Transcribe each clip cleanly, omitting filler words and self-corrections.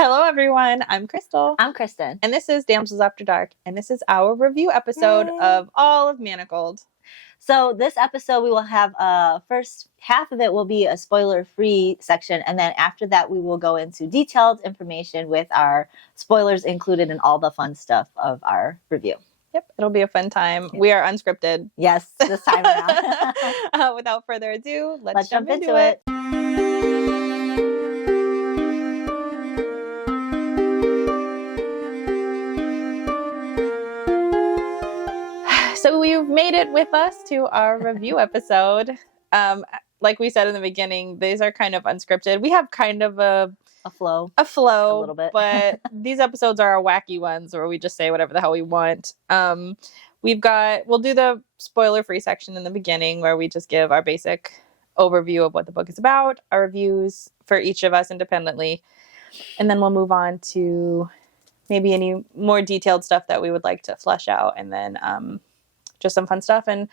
Hello, everyone. I'm Crystal. I'm Kristen. And this is Damsels After Dark. And this is our review episode of all of Manacled. So this episode, we will have first half of it will be a spoiler-free section. And then after that, we will go into detailed information with our spoilers included in all the fun stuff of our review. Yep, it'll be a fun time. Yep. We are unscripted. Yes, this time around. Without further ado, let's jump into it. So you've made it with us to our review episode. Like we said in the beginning, these are kind of unscripted. We have kind of a flow a little bit, but these episodes are our wacky ones where we just say whatever the hell we want. We'll do the spoiler-free section in the beginning where we just give our basic overview of what the book is about, our reviews for each of us independently, and then we'll move on to maybe any more detailed stuff that we would like to flesh out, and then just some fun stuff. And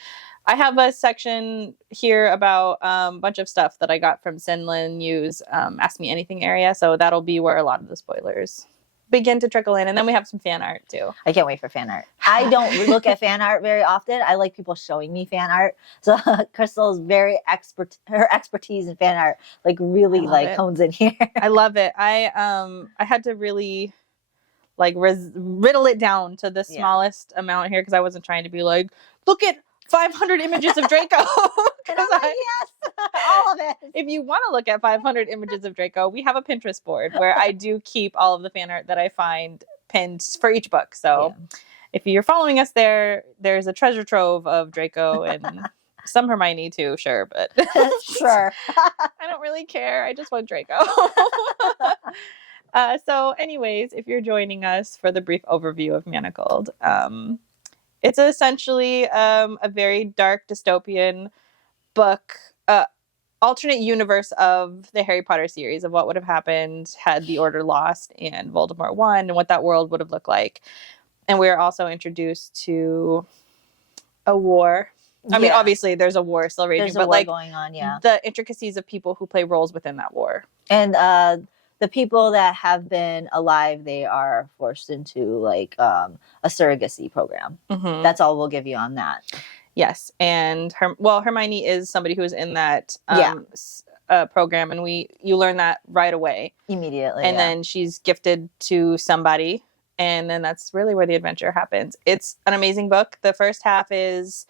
I have a section here about a bunch of stuff that I got from SenLinYu's Ask Me Anything area. So that'll be where a lot of the spoilers begin to trickle in. And then we have some fan art too. I can't wait for fan art. I don't look at fan art very often. I like people showing me fan art. So Crystal's very her expertise in fan art, like really hones in here. I love it. I had to really riddle it down to the smallest amount here because I wasn't trying to be like, look at 500 images of Draco. And I'm like, yes, all of it. If you want to look at 500 images of Draco, we have a Pinterest board where I do keep all of the fan art that I find pinned for each book. So if you're following us there's a treasure trove of Draco and some Hermione too, sure, but sure. I don't really care. I just want Draco. So anyways, if you're joining us for the brief overview of Manacled, it's essentially a very dark dystopian book, alternate universe of the Harry Potter series of what would have happened had the Order lost and Voldemort won and what that world would have looked like. And we're also introduced to a war. I mean, obviously there's a war still raging, but going on, the intricacies of people who play roles within that war. And the people that have been alive, they are forced into a surrogacy program. Mm-hmm. That's all we'll give you on that. Yes, and Hermione is somebody who is in that program, and you learn that right away, immediately, and then she's gifted to somebody, and then that's really where the adventure happens. It's an amazing book. The first half is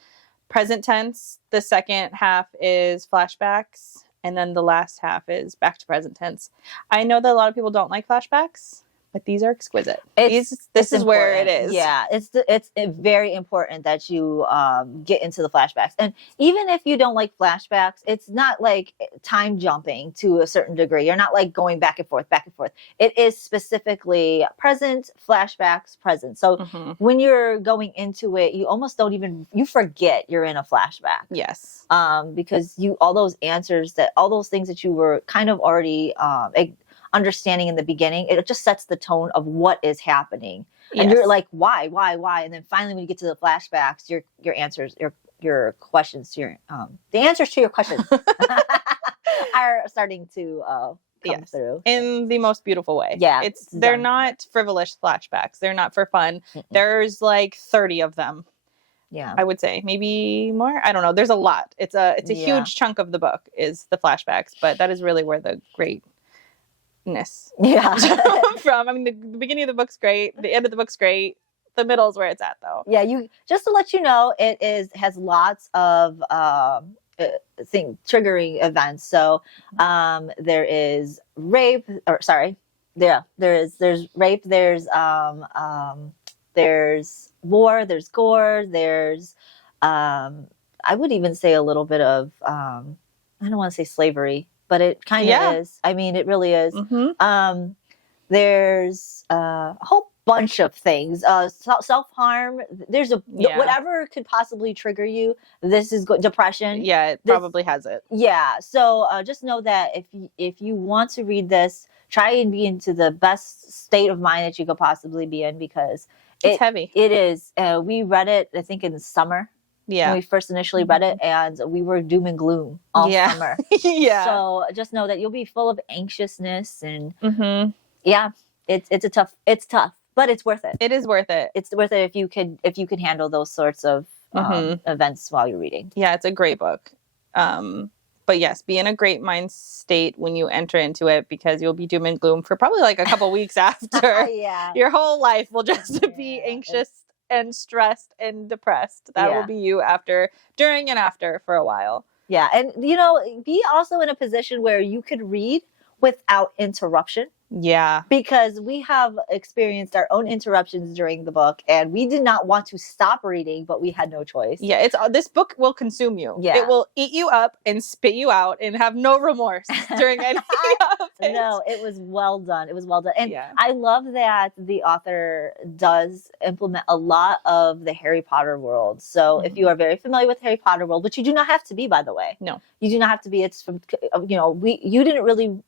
present tense. The second half is flashbacks. And then the last half is back to present tense. I know that a lot of people don't like flashbacks, but these are exquisite. This is where it is. Yeah, it's very important that you get into the flashbacks. And even if you don't like flashbacks, it's not like time jumping to a certain degree. You're not like going back and forth. It is specifically present, flashbacks, present. So when you're going into it, you almost you forget you're in a flashback. Yes. Because all those things that you were kind of already understanding in the beginning, it just sets the tone of what is happening. And you're like, why? And then finally when you get to the flashbacks, your answers, your questions, the answers to your questions are starting to come through. In the most beautiful way. Yeah. They're not frivolous flashbacks. They're not for fun. Mm-mm. There's 30 of them. Yeah. I would say maybe more. I don't know. There's a lot. It's a huge chunk of the book is the flashbacks, but that is really where the greatness from. I mean, the beginning of the book's great. The end of the book's great. The middle is where it's at, though. Yeah. Just to let you know, has lots of triggering events. So there is rape. There's rape. There's war, there's gore, there's, I would even say a little bit of, I don't want to say slavery, but it kind of is. I mean, it really is. Mm-hmm. There's a whole bunch of things. Self-harm, there's whatever could possibly trigger you. This is depression. Yeah, it probably has it. Yeah, so just know that if you want to read this, try and be into the best state of mind that you could possibly be in because it's heavy. It is. We read it, I think, in the summer. Yeah. When we first initially read it, and we were doom and gloom all summer. Yeah. So just know that you'll be full of anxiousness and It's tough, but it's worth it. It is worth it. It's worth it if you can handle those sorts of events while you're reading. Yeah, it's a great book. But yes, be in a great mind state when you enter into it, because you'll be doom and gloom for probably like a couple weeks after. Yeah. Your whole life will just be anxious and stressed and depressed. That will be you during and after for a while. Yeah. And, be also in a position where you could read without interruption. Yeah. Because we have experienced our own interruptions during the book, and we did not want to stop reading, but we had no choice. Yeah, this book will consume you. Yeah. It will eat you up and spit you out and have no remorse during any of it. No, it was well done. And I love that the author does implement a lot of the Harry Potter world. So if you are very familiar with Harry Potter world, which you do not have to be, by the way. No. You do not have to be. It's from, you didn't really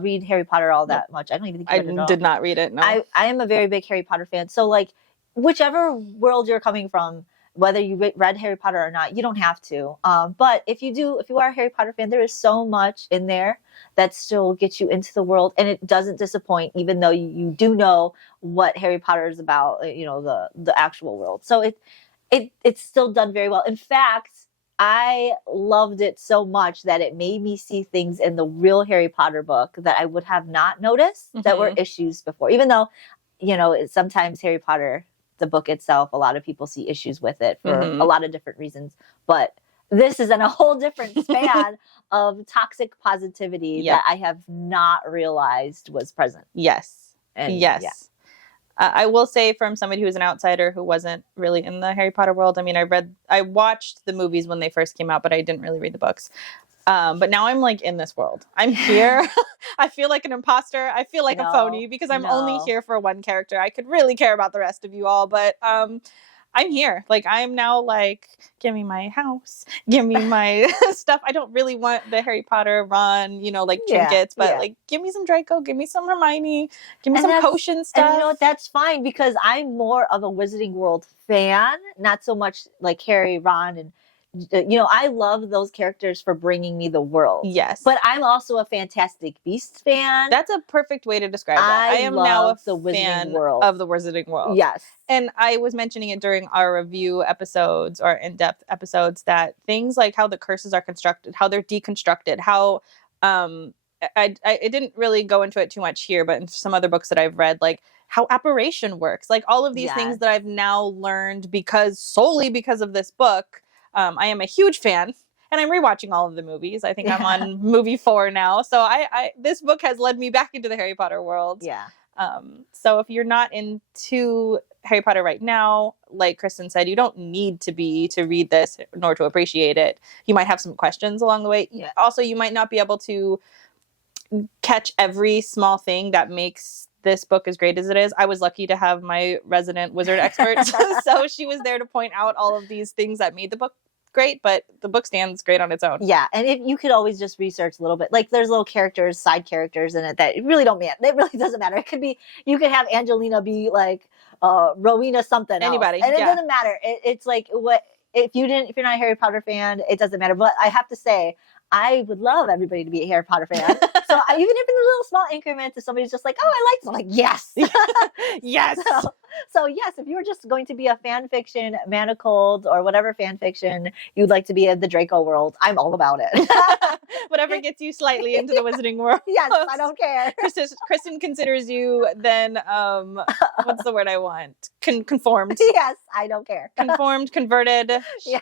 read Harry Potter all that much. I don't even think you read it all. Did not read it. No. I am a very big Harry Potter fan. So like, whichever world you're coming from, whether you read Harry Potter or not, you don't have to. But if you are a Harry Potter fan, there is so much in there that still gets you into the world, and it doesn't disappoint, even though you do know what Harry Potter is about, the actual world. So it's still done very well. In fact, I loved it so much that it made me see things in the real Harry Potter book that I would have not noticed that were issues before. Even though, sometimes Harry Potter, the book itself, a lot of people see issues with it for a lot of different reasons. But this is in a whole different span of toxic positivity that I have not realized was present. Yes. And, yes. Yeah. I will say, from somebody who's an outsider who wasn't really in the Harry Potter world, I mean, I watched the movies when they first came out, but I didn't really read the books. But now I'm like in this world. I'm here. I feel like an imposter. I feel like a phony because I'm only here for one character. I could really care about the rest of you all, but I'm here. Like, I'm now like, give me my house, give me my stuff. I don't really want the Harry Potter Ron, trinkets, but like, give me some Draco, give me some Hermione, give me some potion stuff. And that's fine, because I'm more of a Wizarding World fan, not so much like Harry, Ron, and I love those characters for bringing me the world. Yes. But I'm also a Fantastic Beasts fan. That's a perfect way to describe that. I am now a fan of the Wizarding World. Yes. And I was mentioning it during our review episodes or in-depth episodes, that things like how the curses are constructed, how they're deconstructed, how I didn't really go into it too much here, but in some other books that I've read, like how apparition works, like all of these things that I've now learned solely because of this book. I am a huge fan, and I'm rewatching all of the movies. I think I'm on movie 4 now. So this book has led me back into the Harry Potter world. Yeah. So if you're not into Harry Potter right now, like Kristen said, you don't need to be to read this nor to appreciate it. You might have some questions along the way. Yeah. Also, you might not be able to catch every small thing that makes this book as great as it is. I was lucky to have my resident wizard expert. So she was there to point out all of these things that made the book great, but the book stands great on its own. Yeah, and if you could always just research a little bit. Like, there's little characters, side characters in it that really don't matter. It really doesn't matter. It could be, you could have Angelina be like Rowena something anybody else. And it doesn't matter. It's like, what if you're not a Harry Potter fan, it doesn't matter. But I have to say, I would love everybody to be a Harry Potter fan. So even if in a little small increments, if somebody's just like, oh, I like this, I'm like, yes. Yes. So yes, if you're just going to be a fan fiction, Manacled, or whatever fan fiction you'd like to be in the Draco world, I'm all about it. Whatever gets you slightly into the Wizarding world. Yes, I don't care. Kristen considers you then, what's the word I want? Conformed. Yes, I don't care. Conformed, converted. Yeah.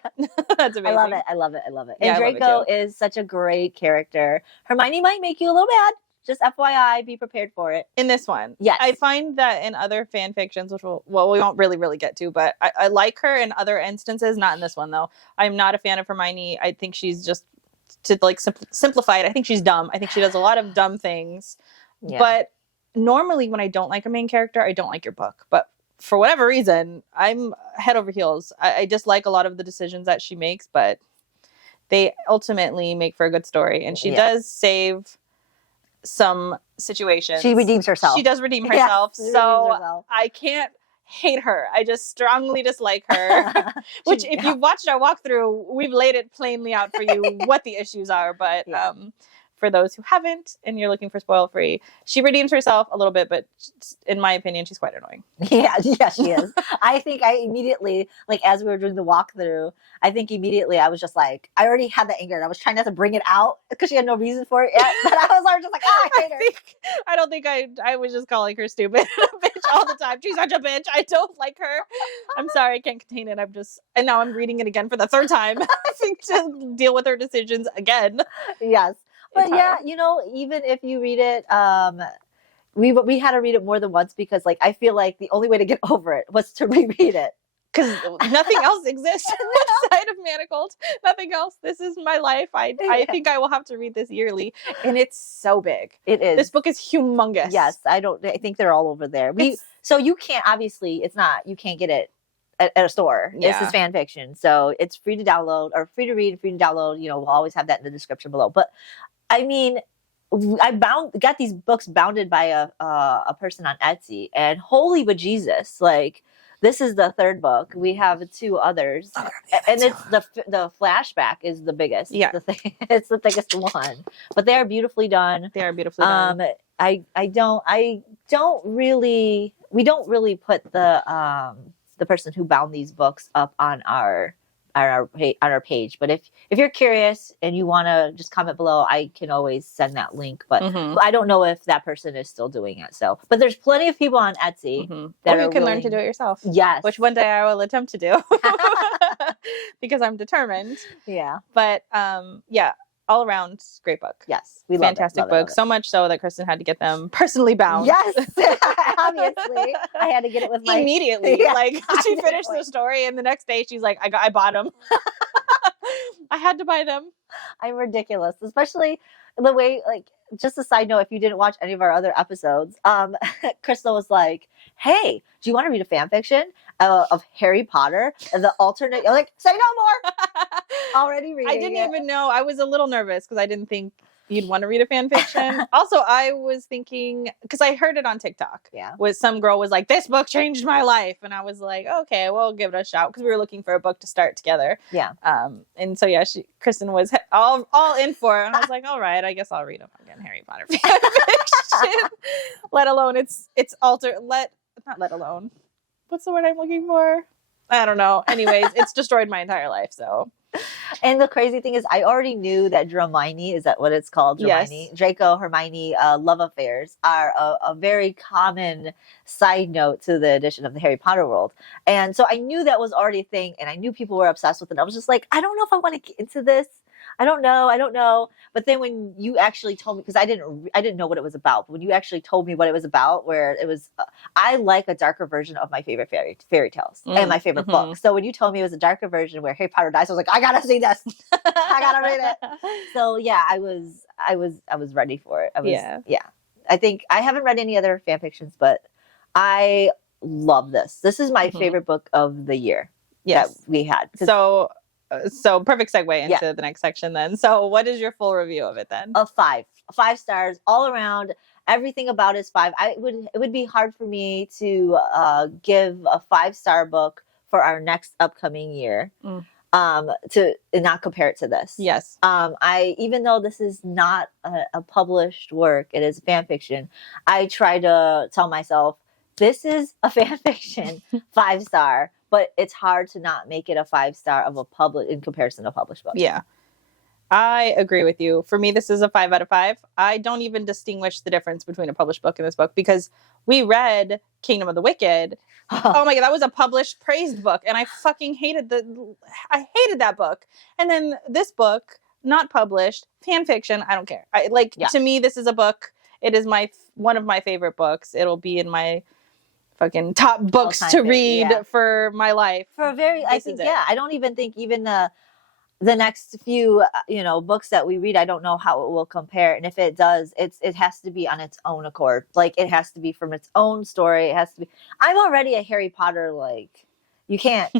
That's amazing. I love it. And Draco is such a great character. Hermione might make you a little mad. Just FYI, be prepared for it. In this one. Yes. I find that in other fan fictions, which we won't really get to, but I like her in other instances, not in this one though. I'm not a fan of Hermione. I think she's just, to like simplify it, I think she's dumb. I think she does a lot of dumb things. Yeah. But normally when I don't like a main character, I don't like your book. But for whatever reason, I'm head over heels. I dislike a lot of the decisions that she makes, but they ultimately make for a good story. And she does save some situations. She redeems herself. She does redeem herself. So I can't hate her. I just strongly dislike her. Which, if you've watched our walkthrough, we've laid it plainly out for you what the issues are. But for those who haven't and you're looking for spoil free, she redeems herself a little bit, but in my opinion, she's quite annoying. Yeah, she is. I think I immediately, like, as we were doing the walkthrough, I think immediately I was just like, I already had the anger and I was trying not to bring it out because she had no reason for it yet. But I was already just like, I hate her. I don't think I was just calling her stupid bitch all the time. She's such a bitch. I don't like her. I'm sorry, I can't contain it. And now I'm reading it again for the third time. I think to deal with her decisions again. Yes. But yeah, even if you read it, we had to read it more than once because, like, I feel like the only way to get over it was to reread it. Because nothing else exists outside of Manacled. Nothing else. This is my life. I think I will have to read this yearly. And it's so big. It is. This book is humongous. Yes. I think they're all over there. So you can't, obviously, you can't get it at a store. Yeah. This is fan fiction. So it's free to download or free to read, free to download. We'll always have that in the description below. But I mean, I got these books bounded by a person on Etsy, and holy bejesus, like, this is the third book. We have two others, and it's the flashback is the biggest. Yeah, it's the thickest one, but they are beautifully done. They are beautifully done. We don't really put the person who bound these books up on our page, but if you're curious and you want to just comment below, I can always send that link, but I don't know if that person is still doing it. But there's plenty of people on Etsy that you can learn to do it yourself. Yes, which one day I will attempt to do because I'm determined. Yeah, but yeah, all around great book. Yes, we fantastic book. So much so that Kristen had to get them personally bound. Yes, obviously, I had to get it with my immediately. Yeah, like she finished the story, and the next day she's like, "I bought them. I had to buy them." I'm ridiculous, especially the way, like, just a side note, if you didn't watch any of our other episodes, Crystal was like, "Hey, do you want to read a fan fiction of Harry Potter and the alternate?" I'm like, "Say no more." Already reading. I didn't even know. I was a little nervous because I didn't think you'd want to read a fan fiction. Also, I was thinking, because I heard it on TikTok. Yeah. Some girl was like, "This book changed my life," and I was like, "Okay, we'll give it a shot," because we were looking for a book to start together. Yeah. And so yeah, Kristen was all in for it, and I was like, "All right, I guess I'll read a fucking Harry Potter fan fiction." Let alone not let alone. What's the word I'm looking for? I don't know. Anyways, it's destroyed my entire life. So. And the crazy thing is, I already knew that Hermione, is that what it's called? Hermione, yes. Draco, Hermione, love affairs are a very common side note to the addition of the Harry Potter world. And so I knew that was already a thing, and I knew people were obsessed with it. I was just like, I don't know if I want to get into this. I don't know. But then when you actually told me, because I didn't know what it was about. But when you actually told me what it was about, where it was, I like a darker version of my favorite fairy tales and my favorite book. So when you told me it was a darker version where Harry Potter dies, I was like, I gotta see this. I gotta read it. So yeah, I was ready for it. Yeah. I think I haven't read any other fan fictions, but I love this. This is my favorite book of the year. Yes, that we had. So perfect segue into the next section then. So what is your full review of it then? 5 stars all around. Everything about it is 5. It would be hard for me to give a 5-star book for our next upcoming year to not compare it to this. Yes. Even though this is not a published work, it is fan fiction. I try to tell myself, this is a fan fiction, 5-star. But it's hard to not make it a 5-star in comparison to published books. Yeah, I agree with you. For me, this is a 5 out of 5. I don't even distinguish the difference between a published book and this book because we read Kingdom of the Wicked. Oh my God, that was a published praised book, and I fucking hated that book. And then this book, not published, fan fiction. I don't care. To me, this is a book. It is one of my favorite books. It'll be in my fucking top books to read for my life. I don't even think even the next few books that we read, I don't know how it will compare, and if it does, it has to be on its own accord. Like, it has to be from its own story. It has to be. I'm already a Harry Potter, like, you can't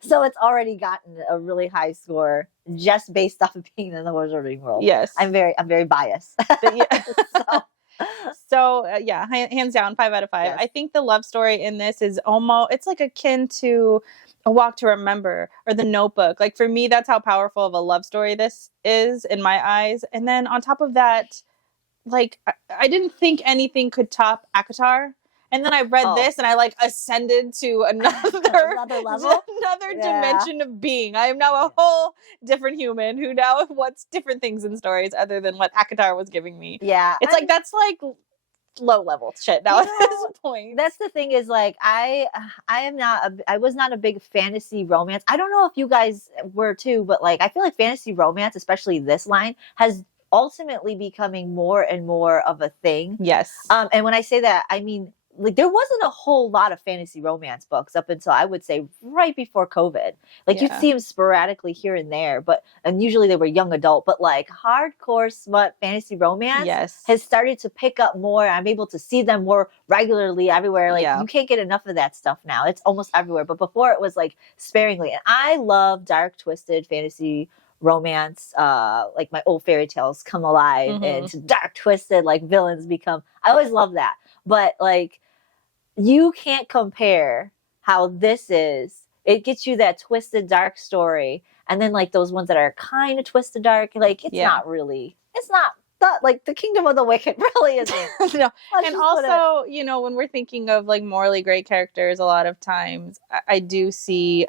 so it's already gotten a really high score just based off of being in the Wizarding world. Yes, I'm very biased. So. So yeah, hands down, 5 out of 5. Yes. I think the love story in this is it's like akin to A Walk to Remember or The Notebook. Like for me, that's how powerful of a love story this is in my eyes. And then on top of that, like I didn't think anything could top ACOTAR. And then I read this and I like ascended to another level, another dimension of being. I am now a whole different human who now wants different things in stories other than what ACOTAR was giving me. Yeah. It's like, that's like low level shit now at this point. That's the thing is like, I was not a big fantasy romance. I don't know if you guys were too, but like, I feel like fantasy romance, especially this line, has ultimately becoming more and more of a thing. Yes. And when I say that, I mean, like there wasn't a whole lot of fantasy romance books up until I would say right before COVID. Like you'd see them sporadically here and there, and usually they were young adult, but like hardcore smut fantasy romance has started to pick up more. I'm able to see them more regularly everywhere. Like you can't get enough of that stuff now. It's almost everywhere. But before it was like sparingly. And I love dark, twisted fantasy romance, like my old fairy tales come alive and dark, twisted, like villains become. I always love that. But like, you can't compare how this is. It gets you that twisted dark story, and then like those ones that are kind of twisted dark. Like it's not really. It's not like the Kingdom of the Wicked really isn't. No. And also, you know, when we're thinking of like morally great characters, a lot of times I do see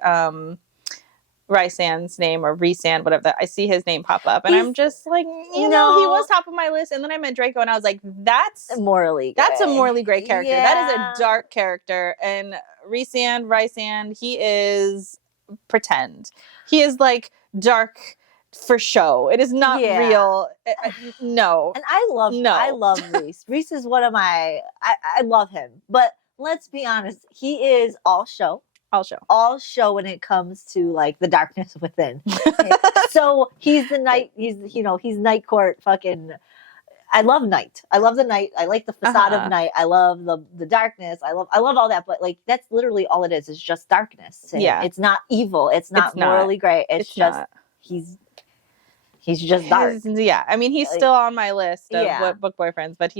Rysand's name or Rhysand, whatever. I see his name pop up, and I'm just like, you know, he was top of my list. And then I met Draco, and I was like, that's a morally great character. Yeah. That is a dark character. And Rhysand, he is pretend. He is like dark for show. It is not real. No. And I love Rhys. Rhys is one of my. I love him, but let's be honest, he is all show. All show when it comes to like the darkness within. So he's the night. He's night court. Fucking. I love night. I love the night. I like the facade of night. I love the darkness. I love all that. But like that's literally all it is. It's just darkness. And it's not evil. It's not morally great. It's just not. He's just dark. I mean, he's still on my list of book boyfriends, but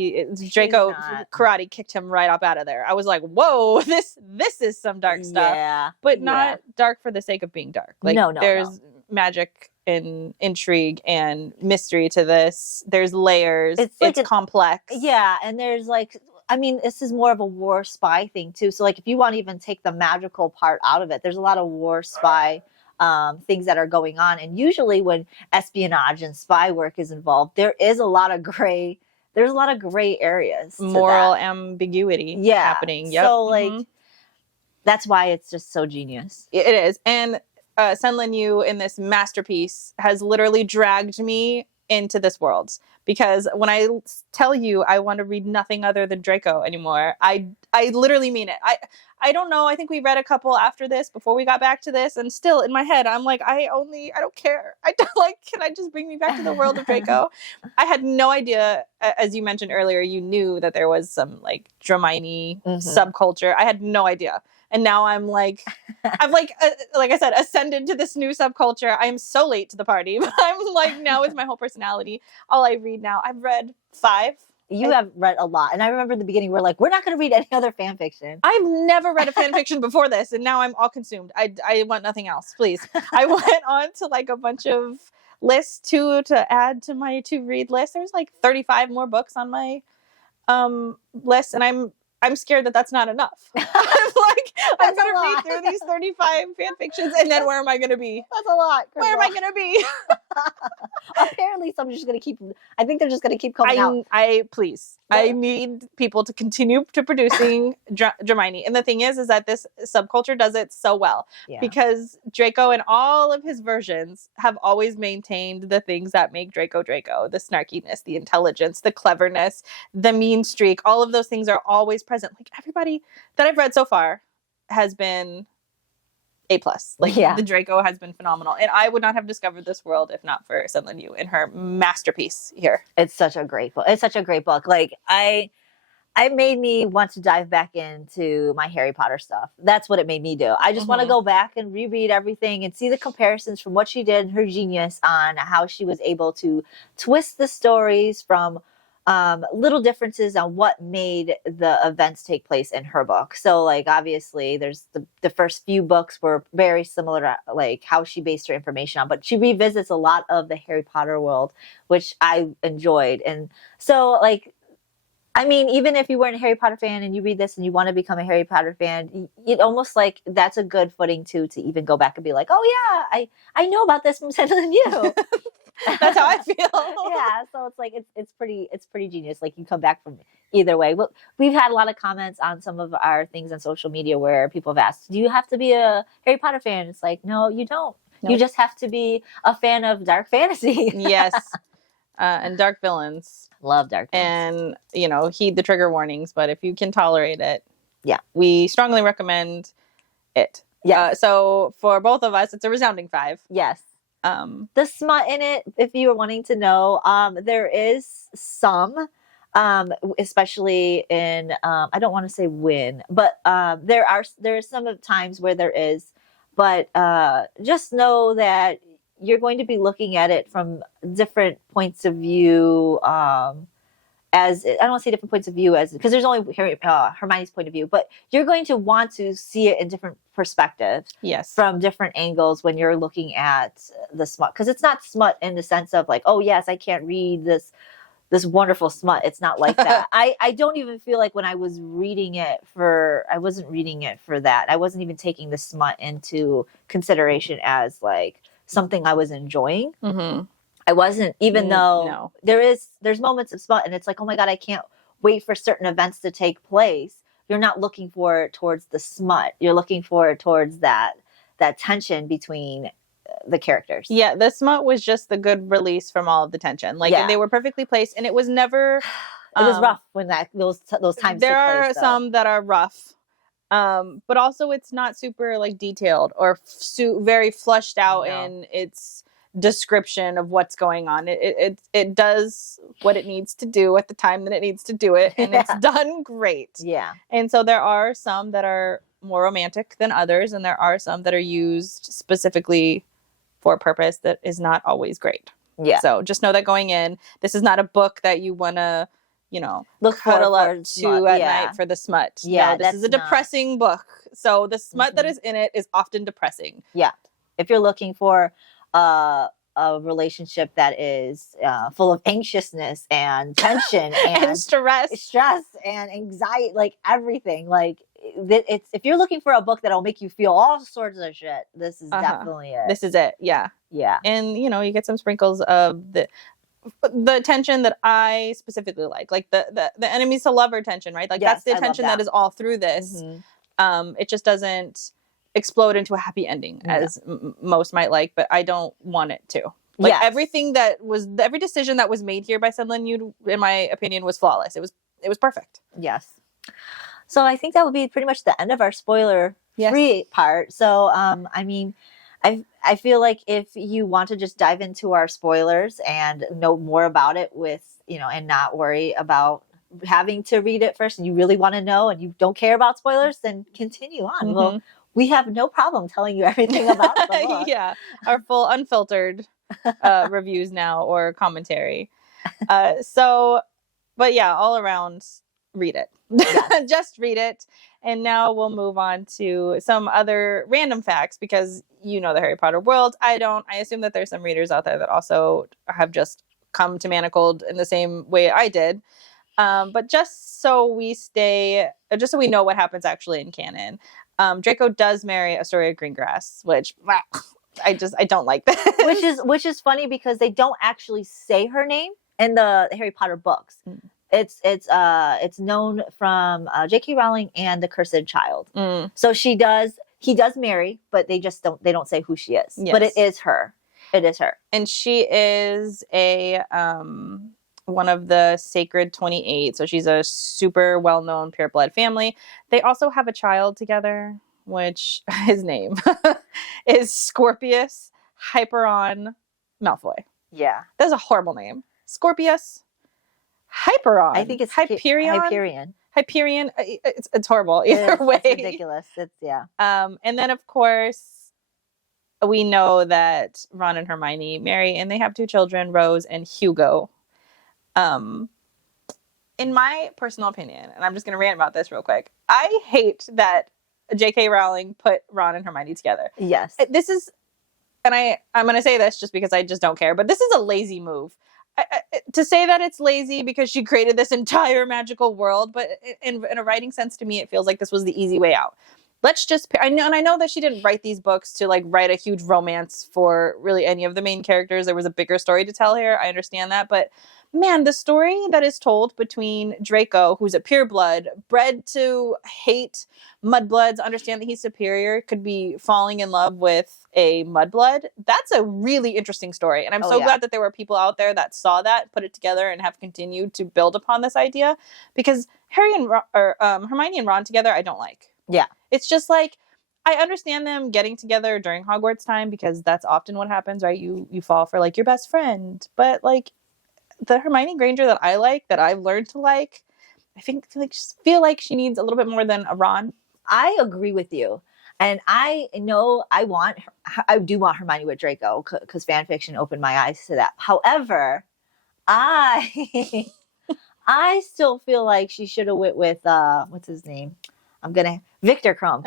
Draco karate kicked him right up out of there. I was like, whoa, this is some dark stuff, but not dark for the sake of being dark. Like, there's magic and intrigue and mystery to this. There's layers. It's complex. Yeah, and there's like, I mean, this is more of a war spy thing too. So like, if you want to even take the magical part out of it, there's a lot of war spy things that are going on. And usually when espionage and spy work is involved, there's a lot of gray areas. Moral ambiguity happening. Yep. So like, that's why it's just so genius. It is. And SenLinYu in this masterpiece has literally dragged me into this world. Because when I tell you I want to read nothing other than Draco anymore, I literally mean it. I don't know. I think we read a couple after this before we got back to this, and still in my head I'm like, I don't care. I don't like. Can I just bring me back to the world of Draco? I had no idea, as you mentioned earlier. You knew that there was some like Dramini subculture. I had no idea. And now I'm like, like I said, ascended to this new subculture. I am so late to the party, but I'm like, now it's my whole personality. All I read now, I've read 5. You have read a lot. And I remember in the beginning, we're like, we're not going to read any other fan fiction. I've never read a fan fiction before this. And now I'm all consumed. I want nothing else, please. I went on to like a bunch of lists to add to my to read list. There's like 35 more books on my list. And I'm scared that that's not enough. I'm like, I'm going to read through these 35 fan fictions, and then where am I going to be? That's a lot. Girl. Where am I going to be? Apparently, some are just going to keep. I think they're just going to keep coming out. Please. I need people to continue to producing Dramini. And the thing is that this subculture does it so well. Yeah. Because Draco and all of his versions have always maintained the things that make Draco Draco. The snarkiness, the intelligence, the cleverness, the mean streak. All of those things are always present. Like everybody that I've read so far has been A+. Like the Draco has been phenomenal. And I would not have discovered this world if not for SenLinYu and her masterpiece here. It's such a great book. It's such a great book. Like it made me want to dive back into my Harry Potter stuff. That's what it made me do. I just want to go back and reread everything and see the comparisons from what she did and her genius on how she was able to twist the stories from little differences on what made the events take place in her book. So like obviously there's the first few books were very similar to like how she based her information on, but she revisits a lot of the Harry Potter world, which I enjoyed. And so like, I mean, even if you weren't a Harry Potter fan and you read this and you want to become a Harry Potter fan, it almost like that's a good footing to even go back and be like, oh yeah, I know about this from SenLinYu. That's how I feel. Yeah, so it's like it's pretty genius. Like you come back from either way. Well, we've had a lot of comments on some of our things on social media where people have asked, "Do you have to be a Harry Potter fan?" It's like, no, you don't. Nope. You just have to be a fan of dark fantasy. Yes, and dark villains. Love dark villains. And heed the trigger warnings. But if you can tolerate it, yeah, we strongly recommend it. Yeah. So for both of us, it's a resounding 5. Yes. The smut in it, if you were wanting to know, there is some, especially in, I don't want to say when, but there are some of times where there is, but just know that you're going to be looking at it from different points of view. As I don't want to say different points of view as because there's only Hermione's point of view, but you're going to want to see it in different perspectives. Yes. From different angles when you're looking at the smut. Because it's not smut in the sense of like, oh yes, I can't read this wonderful smut. It's not like that. I don't even feel like when I was reading it I wasn't reading it for that. I wasn't even taking the smut into consideration as like something I was enjoying. Mm-hmm. I wasn't, even though there's moments of smut and it's like, oh my God, I can't wait for certain events to take place. You're not looking for towards the smut. You're looking for towards that tension between the characters. Yeah, the smut was just the good release from all of the tension. Like they were perfectly placed, and it was never. It was rough when those times. There are some that are rough, but also it's not super like detailed or very flushed out in its description of what's going on. It does what it needs to do at the time that it needs to do it, and it's done great. Yeah. And so there are some that are more romantic than others, and there are some that are used specifically for a purpose that is not always great. Yeah. So just know that going in, this is not a book that you want to, look cuddle up to at night for the smut. Yeah, no, this is a depressing book. So the smut that is in it is often depressing. Yeah. If you're looking for a relationship that is full of anxiousness and tension and stress and anxiety, like everything, like it's if you're looking for a book that'll make you feel all sorts of shit, this is definitely it. This is it. Yeah. And you get some sprinkles of the tension that I specifically like the enemies to lover tension, right? Like that's the tension that is all through this. Mm-hmm. It just doesn't explode into a happy ending as most might like, but I don't want it to. Like every decision that was made here by SenLinYu, in my opinion, was flawless. It was perfect. Yes. So I think that would be pretty much the end of our spoiler free part. So I mean, I feel like if you want to just dive into our spoilers and know more about it with and not worry about having to read it first, and you really want to know and you don't care about spoilers, then continue on. Mm-hmm. Well, we have no problem telling you everything about the book. Yeah, our full unfiltered reviews now or commentary. But yeah, all around, read it. Yes. Just read it. And now we'll move on to some other random facts because the Harry Potter world. I don't. I assume that there's some readers out there that also have just come to Manacled in the same way I did. But just so we know what happens actually in canon. Draco does marry Astoria Greengrass, which I don't like that. which is funny because they don't actually say her name in the Harry Potter books. Mm. It's known from J.K. Rowling and the Cursed Child. Mm. So he does marry, but they don't say who she is. Yes. But it is her. It is her. And she is a one of the Sacred 28. So she's a super well-known pure blood family. They also have a child together, which his name is Scorpius Hyperon Malfoy. Yeah. That's a horrible name. Scorpius Hyperon. I think it's Hyperion. It's horrible. Either way. It's ridiculous. And then of course we know that Ron and Hermione marry and they have 2 children, Rose and Hugo. in my personal opinion, and I'm just going to rant about this real quick, I hate that J.K. Rowling put Ron and Hermione together. Yes. This is, and I'm going to say this just because I just don't care, but this is a lazy move. To say that it's lazy because she created this entire magical world, but in a writing sense, to me, it feels like this was the easy way out. Let's just, I know that she didn't write these books to like write a huge romance for really any of the main characters. There was a bigger story to tell here. I understand that, but man, the story that is told between Draco, who's a pureblood, bred to hate mudbloods, understand that he's superior, could be falling in love with a mudblood. That's a really interesting story. And I'm so glad that there were people out there that saw that, put it together, and have continued to build upon this idea. Because Hermione and Ron together, I don't like. Yeah. It's just like, I understand them getting together during Hogwarts time because that's often what happens, right? You fall for like your best friend. But like, the Hermione Granger that I like, that I've learned to like, I feel like she needs a little bit more than a Ron. I agree with you. And I know I do want Hermione with Draco because fan fiction opened my eyes to that. However, I still feel like she should have went with, what's his name? Victor Crumb.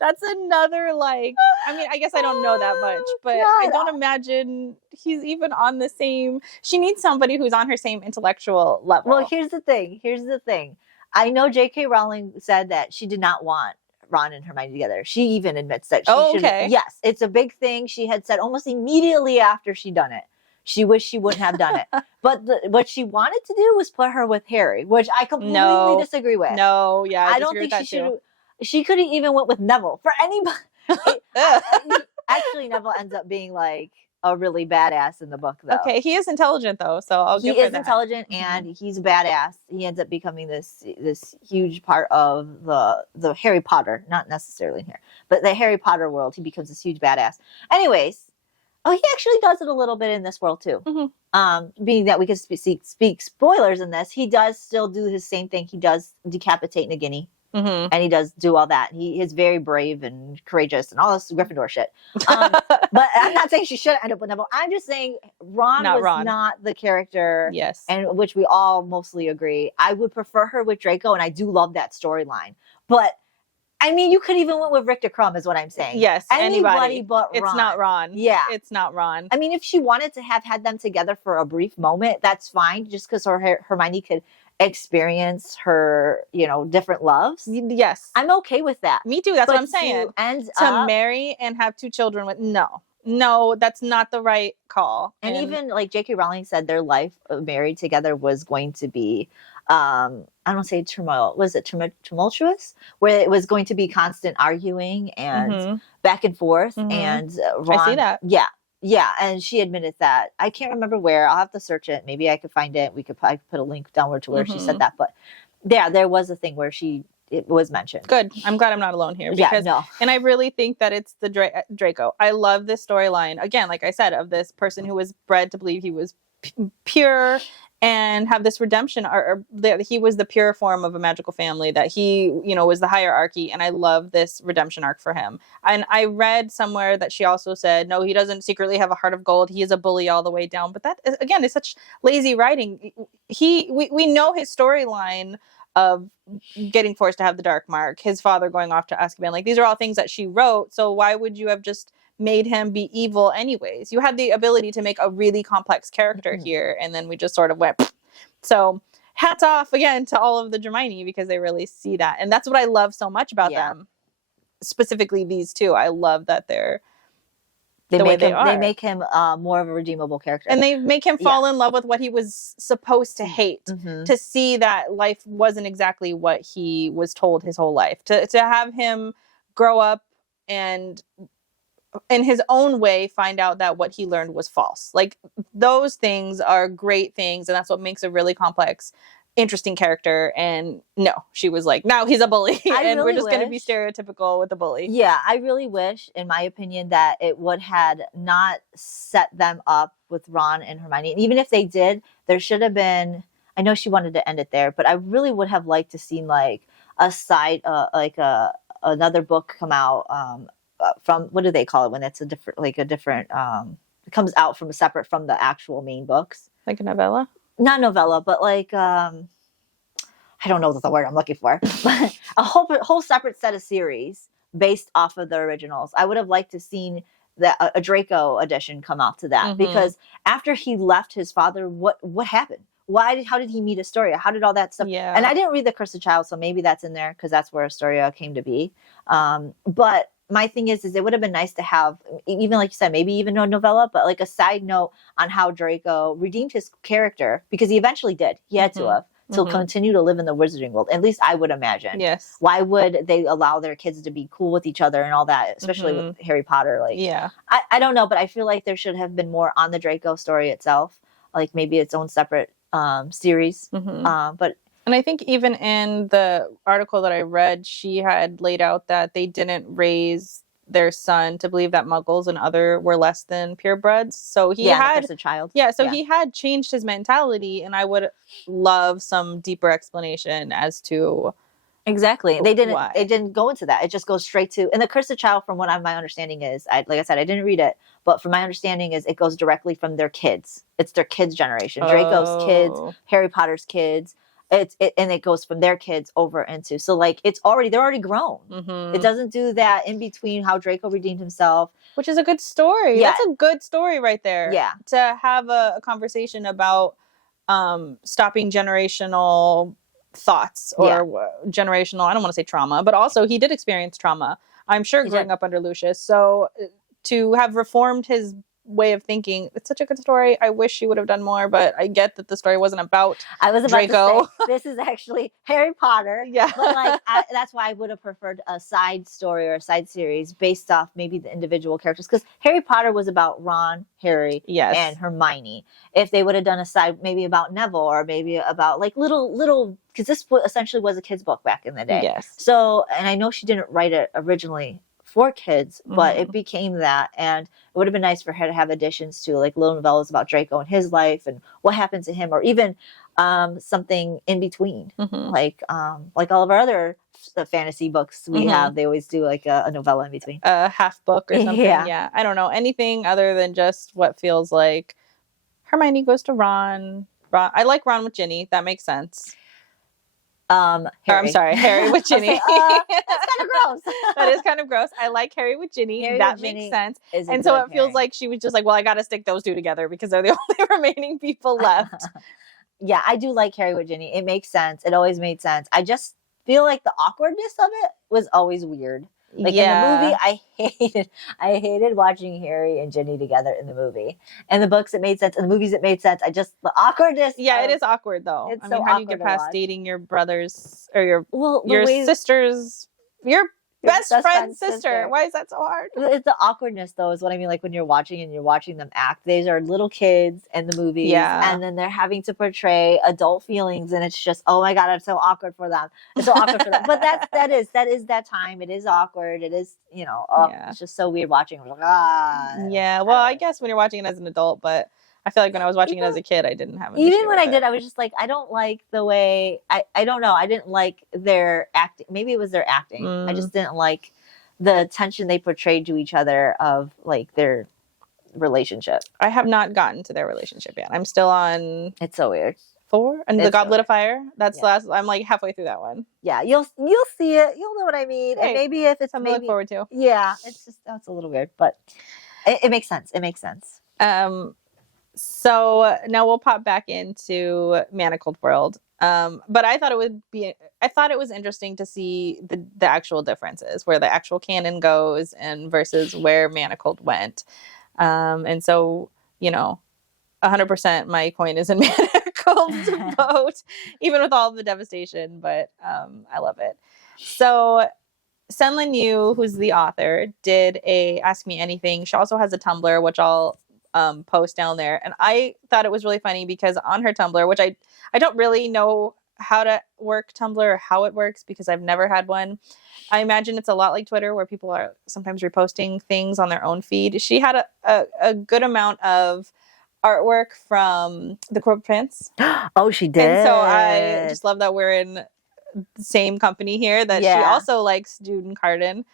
That's another, like, I mean, I guess I don't know that much, but I don't imagine he's even on the same, she needs somebody who's on her same intellectual level. Well, here's the thing. I know J.K. Rowling said that she did not want Ron and Hermione together. She even admits that she should. Yes, it's a big thing. She had said almost immediately after she done it. She wished she wouldn't have done it. But what she wanted to do was put her with Harry, which I completely disagree with. No, yeah, I don't think she should. She could have even went with Neville for anybody. Actually, Neville ends up being like a really badass in the book, though. Okay, he is intelligent though, so I'll give her that. He is intelligent, and he's a badass. He ends up becoming this huge part of the Harry Potter, not necessarily in here, but the Harry Potter world. He becomes this huge badass. Anyways, he actually does it a little bit in this world too. Being that we can speak spoilers in this, he does still do his same thing. He does decapitate Nagini. And he does do all that. He is very brave and courageous and all this Gryffindor shit. But I'm not saying she should end up with Neville. I'm just saying Ron was not the character. Yes. And which we all mostly agree. I would prefer her with Draco, and I do love that storyline. But I mean, you could even went with Victor Crumb, is what I'm saying. Yes, anybody but Ron. It's not Ron. Yeah, it's not Ron. I mean, if she wanted to have had them together for a brief moment, that's fine. Just because Hermione could experience her, different loves. Yes, I'm okay with that. Me too. That's what I'm saying. To marry and have 2 children with no, that's not the right call. And even like J.K. Rowling said, their life married together was going to be, I don't say turmoil. Was it tumultuous? Where it was going to be constant arguing and back and forth. And Ron, I see that. Yeah, and she admitted that. I can't remember where. I'll have to search it. Maybe I could find it. We could probably put a link downward to where she said that. But yeah, there was a thing where it was mentioned. Good. I'm glad I'm not alone here. Because, and I really think that it's the Draco. I love this storyline. Again, like I said, of this person who was bred to believe he was pure and have this redemption, or that he was the pure form of a magical family, that he, was the hierarchy. And I love this redemption arc for him. And I read somewhere that she also said, no, he doesn't secretly have a heart of gold. He is a bully all the way down. But that, again, is such lazy writing. We know his storyline of getting forced to have the dark mark, his father going off to Azkaban. Like, these are all things that she wrote. So why would you have just made him be evil anyways? You had the ability to make a really complex character here, and then we just sort of went. So hats off again to all of the Hermione, because they really see that. And that's what I love so much about them. Specifically these 2. I love that they make him more of a redeemable character. And they make him fall in love with what he was supposed to hate, to see that life wasn't exactly what he was told his whole life, to have him grow up and in his own way find out that what he learned was false. Like, those things are great things, and that's what makes a really complex, interesting character. And no, she was like, now he's a bully and we're just going to be stereotypical with the bully. Yeah, I really wish, in my opinion, that it would had not set them up with Ron and Hermione. And even if they did, there should have been, I know she wanted to end it there, but I really would have liked to see like a side, another book come out from, what do they call it when it's it comes out from separate from the actual main books? Like a novella? not novella, but like I don't know the word I'm looking for, but a whole separate set of series based off of the originals. I would have liked to seen that a Draco edition come out to that, because after he left his father, what happened? How did he meet Astoria? How did all that stuff? Yeah. And I didn't read The Cursed Child, so maybe that's in there because that's where Astoria came to be. But my thing is it would have been nice to have, even like you said, maybe even a novella, but like a side note on how Draco redeemed his character, because he eventually did. He had to have to continue to live in the wizarding world. At least I would imagine. Yes. Why would they allow their kids to be cool with each other and all that, especially with Harry Potter? Like, yeah, I don't know, but I feel like there should have been more on the Draco story itself, like maybe its own separate series. But and I think even in the article that I read, she had laid out that they didn't raise their son to believe that Muggles and other were less than purebreds. So he had a child. He had changed his mentality, and I would love some deeper explanation as to exactly. They didn't. Why. It didn't go into that. It just goes straight to. And the Cursed Child, from what my understanding is, like I said, I didn't read it, but from my understanding is it goes directly from their kids. It's their kids' generation. Draco's kids, Harry Potter's kids. And it goes from their kids over into, so like they're already grown. It doesn't do that in between how Draco redeemed himself, which is a good story. That's a good story right there. Yeah, to have a conversation about stopping generational thoughts or generational, I don't want to say trauma, but also he did experience trauma, I'm sure, growing up under Lucius. So to have reformed his way of thinking, it's such a good story. I wish she would have done more, but I get that the story wasn't about Draco. To say, this is actually Harry Potter. Yeah, but like that's why I would have preferred a side story or a side series based off maybe the individual characters, because Harry Potter was about Ron, Harry, and Hermione. If they would have done a side maybe about Neville, or maybe about like little, because this essentially was a kid's book back in the day. Yes. So, and I know she didn't write it originally for kids, but it became that, and it would have been nice for her to have additions to like little novellas about Draco and his life and what happened to him, or even something in between, like all of our other fantasy books we have. They always do like a novella in between, a half book or something. Yeah, I don't know, anything other than just what feels like Hermione goes to Ron. I like Ron with Ginny. That makes sense. Harry with Ginny. That's kind of gross. That is kind of gross. I like Harry with Ginny. That makes sense. And so it feels like she was just like, well, I got to stick those two together because they're the only remaining people left. Yeah, I do like Harry with Ginny. It makes sense. It always made sense. I just feel like the awkwardness of it was always weird. Like in the movie, I hated watching Harry and Ginny together in the movie. In the books, it made sense. In the movies, it made sense. The awkwardness. Yeah, it is awkward though. It's how do you get past dating your brothers or your sister's, your best friend's sister? Why is that so hard? It's the awkwardness though, is what I mean. Like when you're watching them act, these are little kids in the movies, and then they're having to portray adult feelings, and it's just, oh my god, I'm so awkward for them. It's so awkward for them. But that is that time. It is awkward. It is, it's just so weird watching. Like, yeah. Well, I guess when you're watching it as an adult, but I feel like when I was watching it as a kid, I didn't have an even when I did, I was just like, I don't like the way I don't know. I didn't like their acting. Maybe it was their acting. I just didn't like the tension they portrayed to each other of like their relationship. I have not gotten to their relationship yet. I'm still on. It's so weird. 4 and the Goblet of Fire. That's the last. I'm like halfway through that one. Yeah, you'll see it. You'll know what I mean. And maybe if it's something to look forward to. Yeah, it's just that's a little weird, but it makes sense. It makes sense. So now we'll pop back into Manacled World. But I thought it was interesting to see the actual differences, where the actual canon goes and versus where Manacled went. And so, 100% my coin is in Manacled's boat, even with all the devastation, but I love it. So SenLinYu, who's the author, did a Ask Me Anything. She also has a Tumblr, which I'll post down there. And I thought it was really funny because on her Tumblr, which I don't really know how to work Tumblr or how it works because I've never had one. I imagine it's a lot like Twitter, where people are sometimes reposting things on their own feed. She had a good amount of artwork from The Cruel Prince. Oh, she did. And so I just love that we're in the same company here, that she also likes Jude and Carden.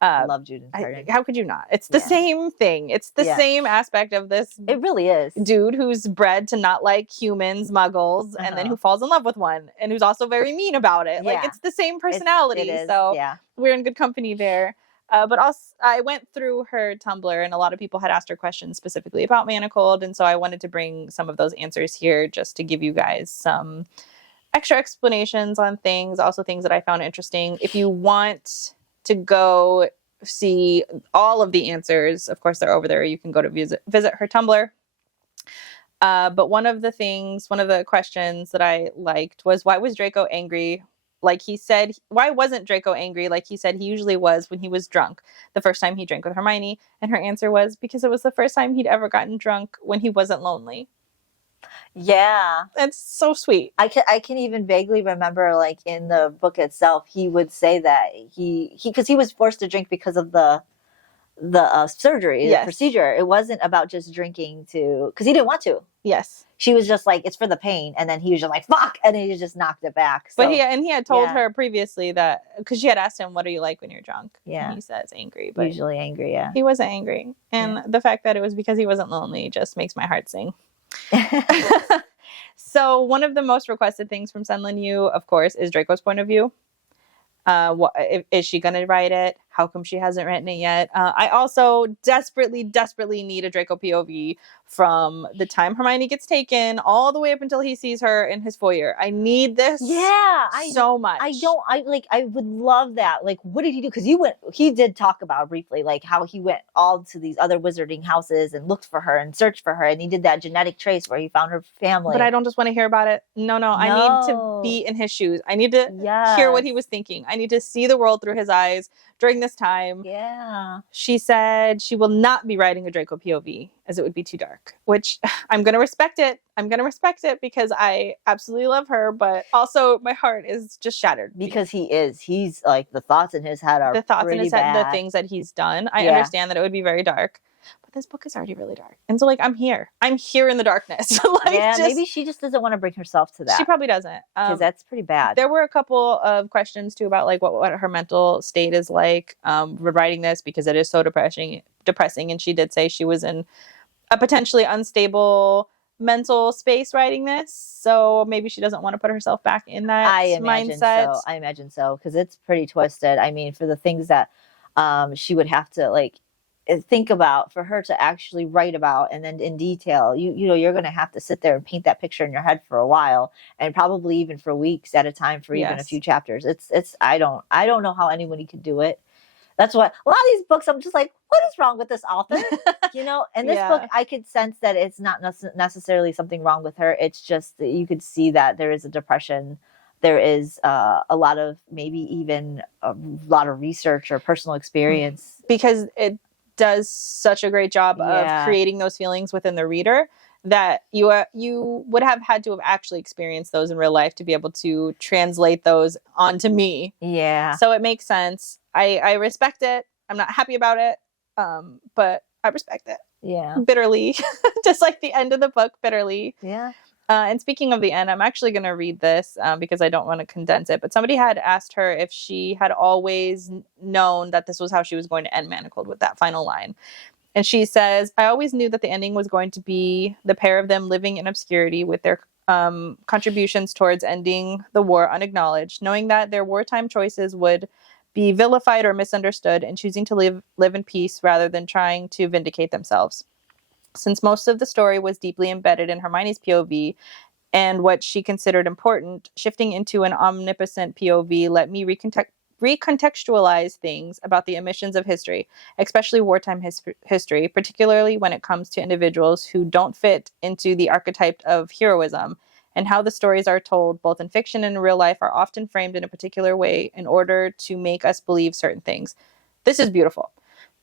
I love Judith Turner. How could you not? It's the same thing. It's the same aspect of this. It really is. Dude who's bred to not like humans, muggles, and then who falls in love with one, and who's also very mean about it. Like, it's the same personality. So we're in good company there. But also, I went through her Tumblr, and a lot of people had asked her questions specifically about Manacled, and so I wanted to bring some of those answers here just to give you guys some extra explanations on things, also things that I found interesting. If you want to go see all of the answers, of course they're over there. You can go to visit her Tumblr. But one of the questions that I liked was, why was Draco angry? Like he said, why wasn't Draco angry like he said he usually was when he was drunk the first time he drank with Hermione? And her answer was, because it was the first time he'd ever gotten drunk when he wasn't lonely. Yeah. That's so sweet. I can even vaguely remember, like, in the book itself, he would say that because he was forced to drink because of the surgery, the procedure. It wasn't about just drinking because he didn't want to. Yes. She was just like, it's for the pain. And then he was just like, fuck. And then he just knocked it back. So, but he had told her previously that, because she had asked him, what are you like when you're drunk? Yeah. And he says angry. But usually angry, yeah. He wasn't angry. And the fact that it was because he wasn't lonely just makes my heart sing. So one of the most requested things from SenLinYu, of course, is Draco's point of view. Is she going to write it? How come she hasn't written it yet? I also desperately need a Draco POV from the time Hermione gets taken all the way up until he sees her in his foyer. I need this so much. I would love that. Like, what did he do? Because he did talk about briefly, like, how he went all to these other wizarding houses and looked for her and searched for her. And he did that genetic trace where he found her family. But I don't just want to hear about it. No. I need to be in his shoes. I need to hear what he was thinking. I need to see the world through his eyes during this time. Yeah. She said she will not be writing a Draco POV as it would be too dark, which I'm going to respect it. I'm going to respect it because I absolutely love her, but also my heart is just shattered. Because he's like, the thoughts in his head are the thoughts in his head, bad. the things that he's done. I understand that it would be very dark, but this book is already really dark. And so, like, I'm here in the darkness. Like, maybe she just doesn't want to bring herself to that. She probably doesn't. Because that's pretty bad. There were a couple of questions too about like what her mental state is like writing this, because it is so depressing. And she did say she was in a potentially unstable mental space writing this. So maybe she doesn't want to put herself back in that mindset. I imagine so. Because it's pretty twisted. I mean, for the things that she would have to, like, think about, for her to actually write about, and then in detail, you know, you're going to have to sit there and paint that picture in your head for a while, and probably even for weeks at a time, for even a few chapters. It's I don't know how anybody could do it. That's what a lot of these books, I'm just like, what is wrong with this author? You know, and this book, I could sense that it's not necessarily something wrong with her. It's just that you could see that there is a depression. There is a lot of, maybe even a lot of research or personal experience. Because it does such a great job of creating those feelings within the reader that you would have had to have actually experienced those in real life to be able to translate those onto me. Yeah. So it makes sense. I respect it. I'm not happy about it, but I respect it. Yeah. Bitterly. Just like the end of the book, bitterly. Yeah. And speaking of the end, I'm actually going to read this because I don't want to condense it. But somebody had asked her if she had always known that this was how she was going to end Manacled, with that final line. And she says, I always knew that the ending was going to be the pair of them living in obscurity with their contributions towards ending the war unacknowledged, knowing that their wartime choices would be vilified or misunderstood, and choosing to live in peace rather than trying to vindicate themselves. Since most of the story was deeply embedded in Hermione's POV and what she considered important, shifting into an omnipotent POV let me recontextualize things about the omissions of history, especially wartime history, particularly when it comes to individuals who don't fit into the archetype of heroism, and how the stories are told, both in fiction and in real life, are often framed in a particular way in order to make us believe certain things. This is beautiful.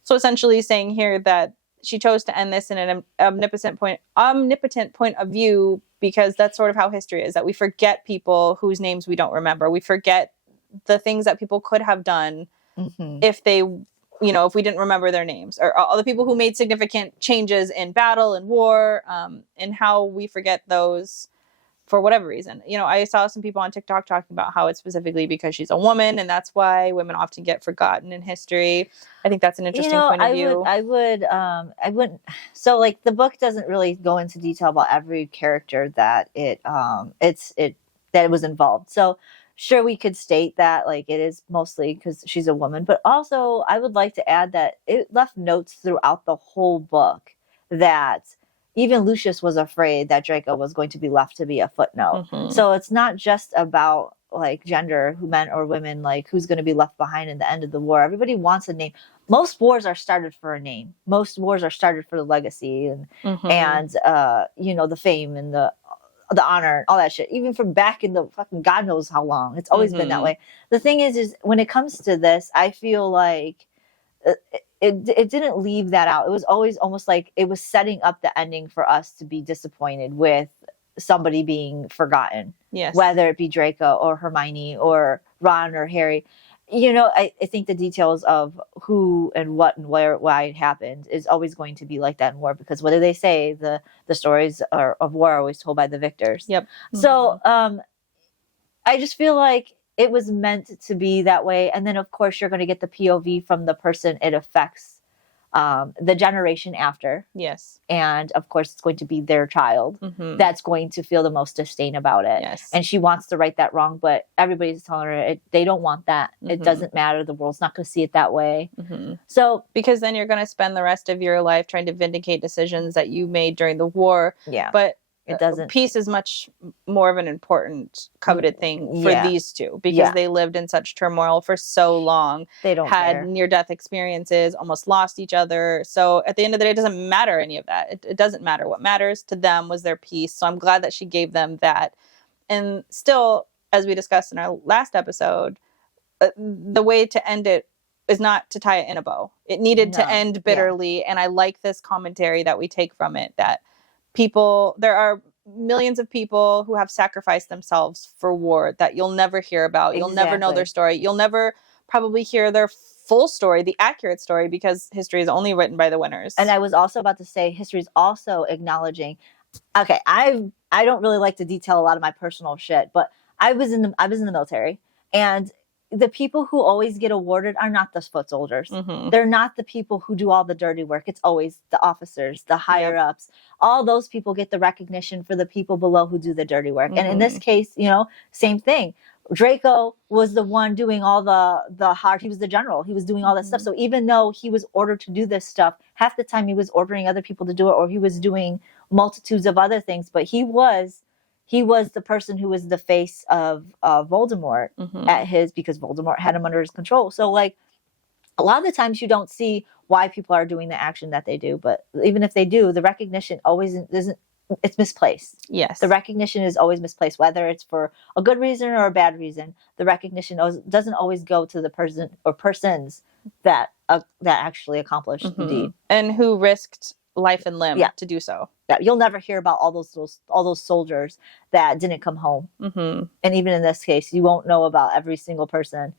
So essentially saying here that she chose to end this in an omnipotent point of view, because that's sort of how history is, that we forget people whose names we don't remember. We forget the things that people could have done if they, if we didn't remember their names, or all the people who made significant changes in battle and war, and how we forget those for whatever reason. You know, I saw some people on TikTok talking about how it's specifically because she's a woman, and that's why women often get forgotten in history. I think that's an interesting point of view. I wouldn't. So like the book doesn't really go into detail about every character that it was involved. So sure, we could state that like it is mostly because she's a woman, but also I would like to add that it left notes throughout the whole book that even Lucius was afraid that Draco was going to be left to be a footnote. So it's not just about like gender, who men or women, like who's going to be left behind in the end of the war. Everybody wants a name. Most wars are started for a name. Most wars are started for the legacy and you know, the fame and the honor and all that shit. Even from back in the fucking God knows how long, it's always been that way. The thing is when it comes to this, I feel like it didn't leave that out. It was always almost like it was setting up the ending for us to be disappointed with somebody being forgotten. Yes. Whether it be Draco or Hermione or Ron or Harry. You know, I think the details of who and what and where, why it happened is always going to be like that in war, because what do they say? The stories of war are always told by the victors. Yep. So I just feel like it was meant to be that way. And then, of course, you're going to get the POV from the person it affects, the generation after. Yes. And, of course, it's going to be their child that's going to feel the most disdain about it. Yes. And she wants to right that wrong, but everybody's telling her they don't want that. It doesn't matter. The world's not going to see it that way. So because then you're going to spend the rest of your life trying to vindicate decisions that you made during the war. Yeah. But it doesn't. Peace is much more of an important, coveted thing for these two, because they lived in such turmoil for so long. They don't had near-death experiences, almost lost each other. So at the end of the day, it doesn't matter any of that. It doesn't matter. What matters to them was their peace. So I'm glad that she gave them that. And still, as we discussed in our last episode, the way to end it is not to tie it in a bow. It needed to end bitterly. And I like this commentary that we take from it, that there are millions of people who have sacrificed themselves for war that you'll never hear about. You'll never know their story. You'll never probably hear their full story, the accurate story, because history is only written by the winners. And I was also about to say, history is also acknowledging, okay, I don't really like to detail a lot of my personal shit, but I was in the military, and the people who always get awarded are not the foot soldiers. They're not the people who do all the dirty work. It's always the officers, the higher ups. All those people get the recognition for the people below who do the dirty work. And in this case, you know, same thing. Draco was the one doing all the hard. He was the general. He was doing all that stuff. So even though he was ordered to do this stuff, half the time he was ordering other people to do it, or he was doing multitudes of other things. But he was the person who was the face of Voldemort because Voldemort had him under his control. So like a lot of the times you don't see why people are doing the action that they do, but even if they do, the recognition always isn't, it's misplaced. Yes. The recognition is always misplaced, whether it's for a good reason or a bad reason. The recognition doesn't always go to the person or persons that actually accomplished the deed. And who risked life and limb to do so. Yeah, you'll never hear about all those soldiers that didn't come home. And even in this case, you won't know about every single person.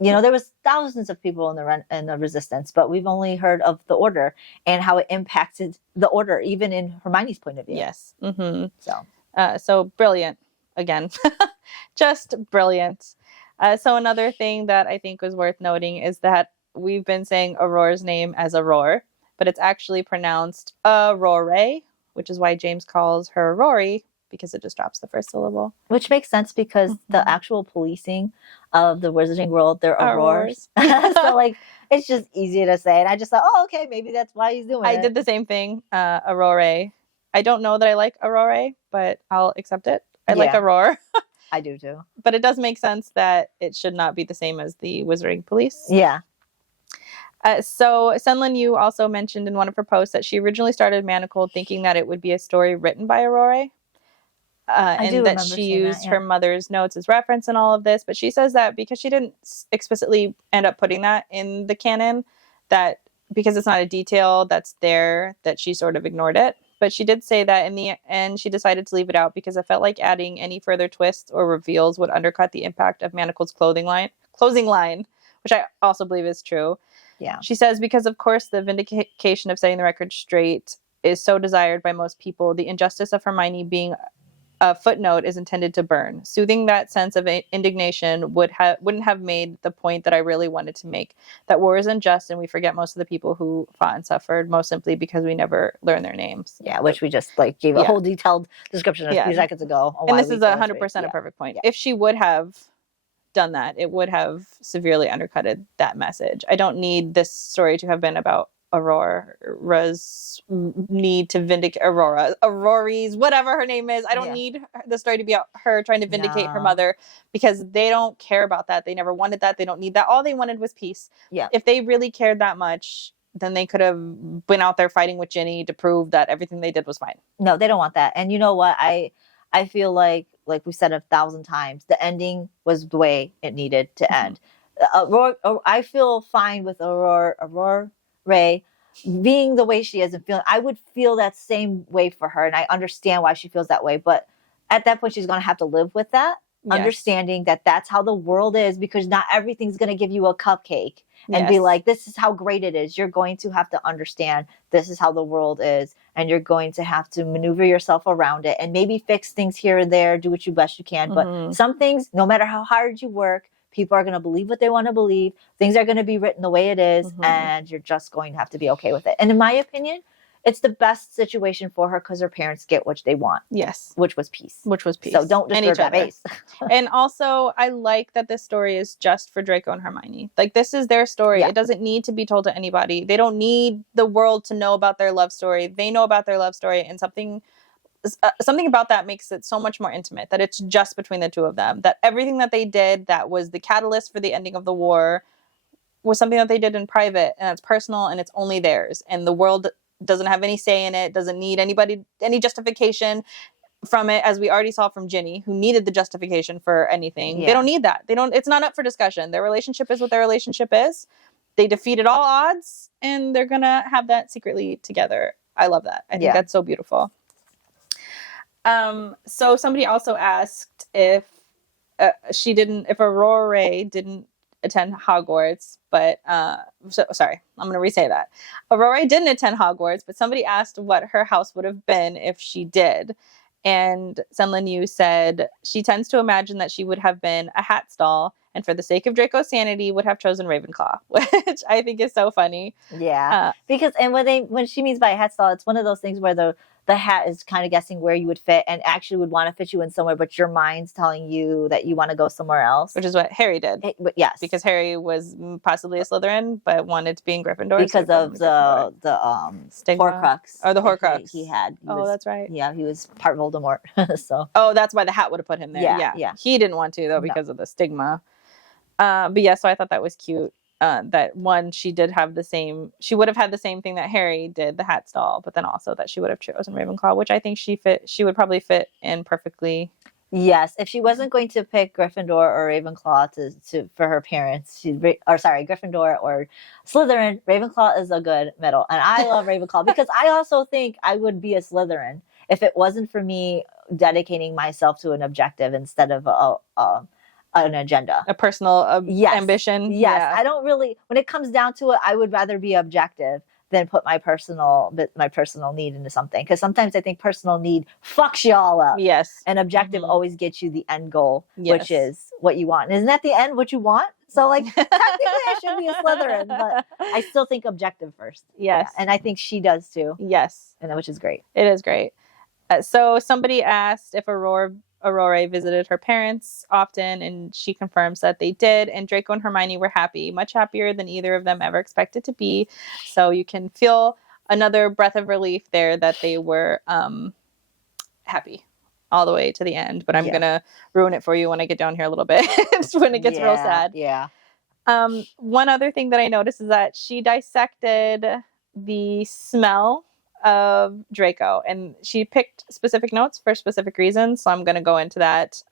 You know, there was thousands of people in the resistance, but we've only heard of the order and how it impacted the order, even in Hermione's point of view. Yes. So brilliant. Again, just brilliant. So another thing that I think was worth noting is that we've been saying Aurore's name as Aurore, but it's actually pronounced Aurore, which is why James calls her Rory, because it just drops the first syllable. Which makes sense because the actual policing of the Wizarding world, they're Aurores. So like, it's just easy to say. And I just thought, oh, okay, maybe that's why he's doing it. I did the same thing, Aurore. I don't know that I like Aurore, but I'll accept it. I like Aurore. I do too. But it does make sense that it should not be the same as the Wizarding police. Yeah. So SenLinYu also mentioned in one of her posts that she originally started Manacled thinking that it would be a story written by Aurore. And that she used her mother's notes as reference in all of this. But she says that because she didn't explicitly end up putting that in the canon, that because it's not a detail that's there, that she sort of ignored it. But she did say that in the end, she decided to leave it out because it felt like adding any further twists or reveals would undercut the impact of Manacled's closing line, which I also believe is true. Yeah. She says, because of course the vindication of setting the record straight is so desired by most people, the injustice of Hermione being footnote is intended to burn. Soothing that sense of indignation wouldn't have made the point that I really wanted to make, that war is unjust and we forget most of the people who fought and suffered, most simply because we never learn their names. Yeah, which we just like gave a whole detailed description a few seconds ago. And this is 100% a perfect point. If she would have done that, it would have severely undercutted that message. I don't need this story to have been about Aurora's need to vindicate Aurore's, whatever her name is. I don't need the story to be about her trying to vindicate her mother, because they don't care about that. They never wanted that. They don't need that. All they wanted was peace. Yeah. If they really cared that much, then they could have been out there fighting with Ginny to prove that everything they did was fine. No, they don't want that. And you know what? I feel like we said 1,000 times, the ending was the way it needed to end. I feel fine with Aurora Ray being the way she is and feeling. I would feel that same way for her, and I understand why she feels that way. But at that point, she's going to have to live with that, understanding that that's how the world is, because not everything's going to give you a cupcake and be like, this is how great it is. You're going to have to understand this is how the world is, and you're going to have to maneuver yourself around it and maybe fix things here and there, do what you best you can. But some things, no matter how hard you work, people are going to believe what they want to believe. Things are going to be written the way it is, and you're just going to have to be okay with it. And in my opinion, it's the best situation for her because her parents get what they want. Yes. Which was peace. So don't disturb that base. And also, I like that this story is just for Draco and Hermione. Like, this is their story. Yeah. It doesn't need to be told to anybody. They don't need the world to know about their love story. They know about their love story, and something about that makes it so much more intimate, that it's just between the two of them, that everything that they did that was the catalyst for the ending of the war was something that they did in private, and it's personal, and it's only theirs, and the world doesn't have any say in it, doesn't need any justification from it, as we already saw from Ginny, who needed the justification for anything. They don't need that. It's not up for discussion. Their relationship is what their relationship is. They defeated all odds, and they're gonna have that secretly together. I love that. I think that's so beautiful. So somebody also asked if Aurora didn't attend Hogwarts, but sorry, I'm going to re-say that. Aurora didn't attend Hogwarts, but somebody asked what her house would have been if she did. And SenLinYu said she tends to imagine that she would have been a hat stall, and for the sake of Draco's sanity would have chosen Ravenclaw, which I think is so funny. Yeah. Because when she means by a hat stall, it's one of those things where the hat is kind of guessing where you would fit and actually would want to fit you in somewhere, but your mind's telling you that you want to go somewhere else. Which is what Harry did. Yes. Because Harry was possibly a Slytherin, but wanted to be in Gryffindor. Because of the stigma. Horcrux. Or the Horcrux. He had. That's right. Yeah, he was part Voldemort. So. Oh, that's why the hat would have put him there. Yeah. He didn't want to, though, because of the stigma. But yeah, so I thought that was cute. That one, she would have had the same thing that Harry did, the hat stall, but then also that she would have chosen Ravenclaw, which I think she would probably fit in perfectly. Yes, if she wasn't going to pick Gryffindor or Ravenclaw for her parents, Gryffindor or Slytherin, Ravenclaw is a good middle, and I love Ravenclaw because I also think I would be a Slytherin if it wasn't for me dedicating myself to an objective instead of an agenda, a personal ambition. Yes. Yeah. I don't really, when it comes down to it, I would rather be objective than put my personal need into something. Because sometimes I think personal need fucks you all up. Yes. And objective always gets you the end goal, which is what you want. And isn't that the end what you want? So technically I should be a Slytherin, but I still think objective first. Yes. Yeah. And I think she does too. Yes. And which is great. It is great. So somebody asked if Aurora visited her parents often, and she confirms that they did, and Draco and Hermione were happy, much happier than either of them ever expected to be. So you can feel another breath of relief there that they were happy all the way to the end. But I'm going to ruin it for you when I get down here a little bit. When it gets real sad. Yeah. One other thing that I noticed is that she dissected the smell of Draco, and she picked specific notes for specific reasons, so I'm going to go into that.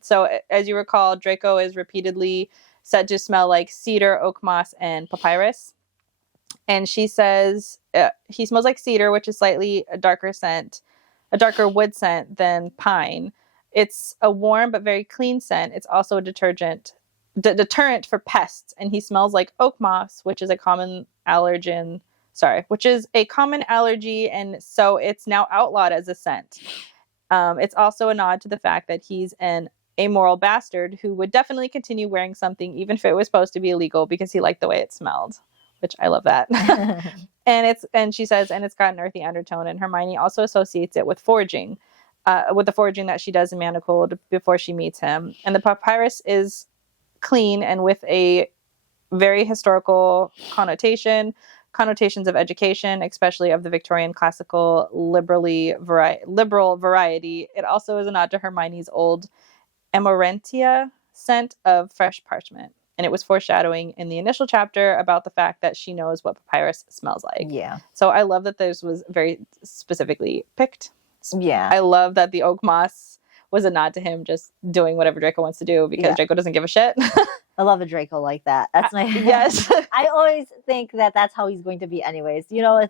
So as you recall, Draco is repeatedly said to smell like cedar, oak moss, and papyrus, and she says he smells like cedar, which is slightly a darker wood scent than pine. It's a warm but very clean scent. It's also a deterrent for pests, and he smells like oak moss, which is a common allergy, and so it's now outlawed as a scent. It's also a nod to the fact that he's an amoral bastard who would definitely continue wearing something even if it was supposed to be illegal because he liked the way it smelled, which I love that. And she says, and it's got an earthy undertone, and Hermione also associates it with foraging, with the foraging that she does in Manacled before she meets him. And the papyrus is clean and with a very historical connotations of education, especially of the Victorian classical liberal variety. It also is a nod to Hermione's old amarantia scent of fresh parchment. And it was foreshadowing in the initial chapter about the fact that she knows what papyrus smells like. Yeah. So I love that this was very specifically picked. Yeah. I love that the oak moss was a nod to him just doing whatever Draco wants to do because Draco doesn't give a shit. I love a Draco like that. That's my yes. I always think that that's how he's going to be anyways. You know,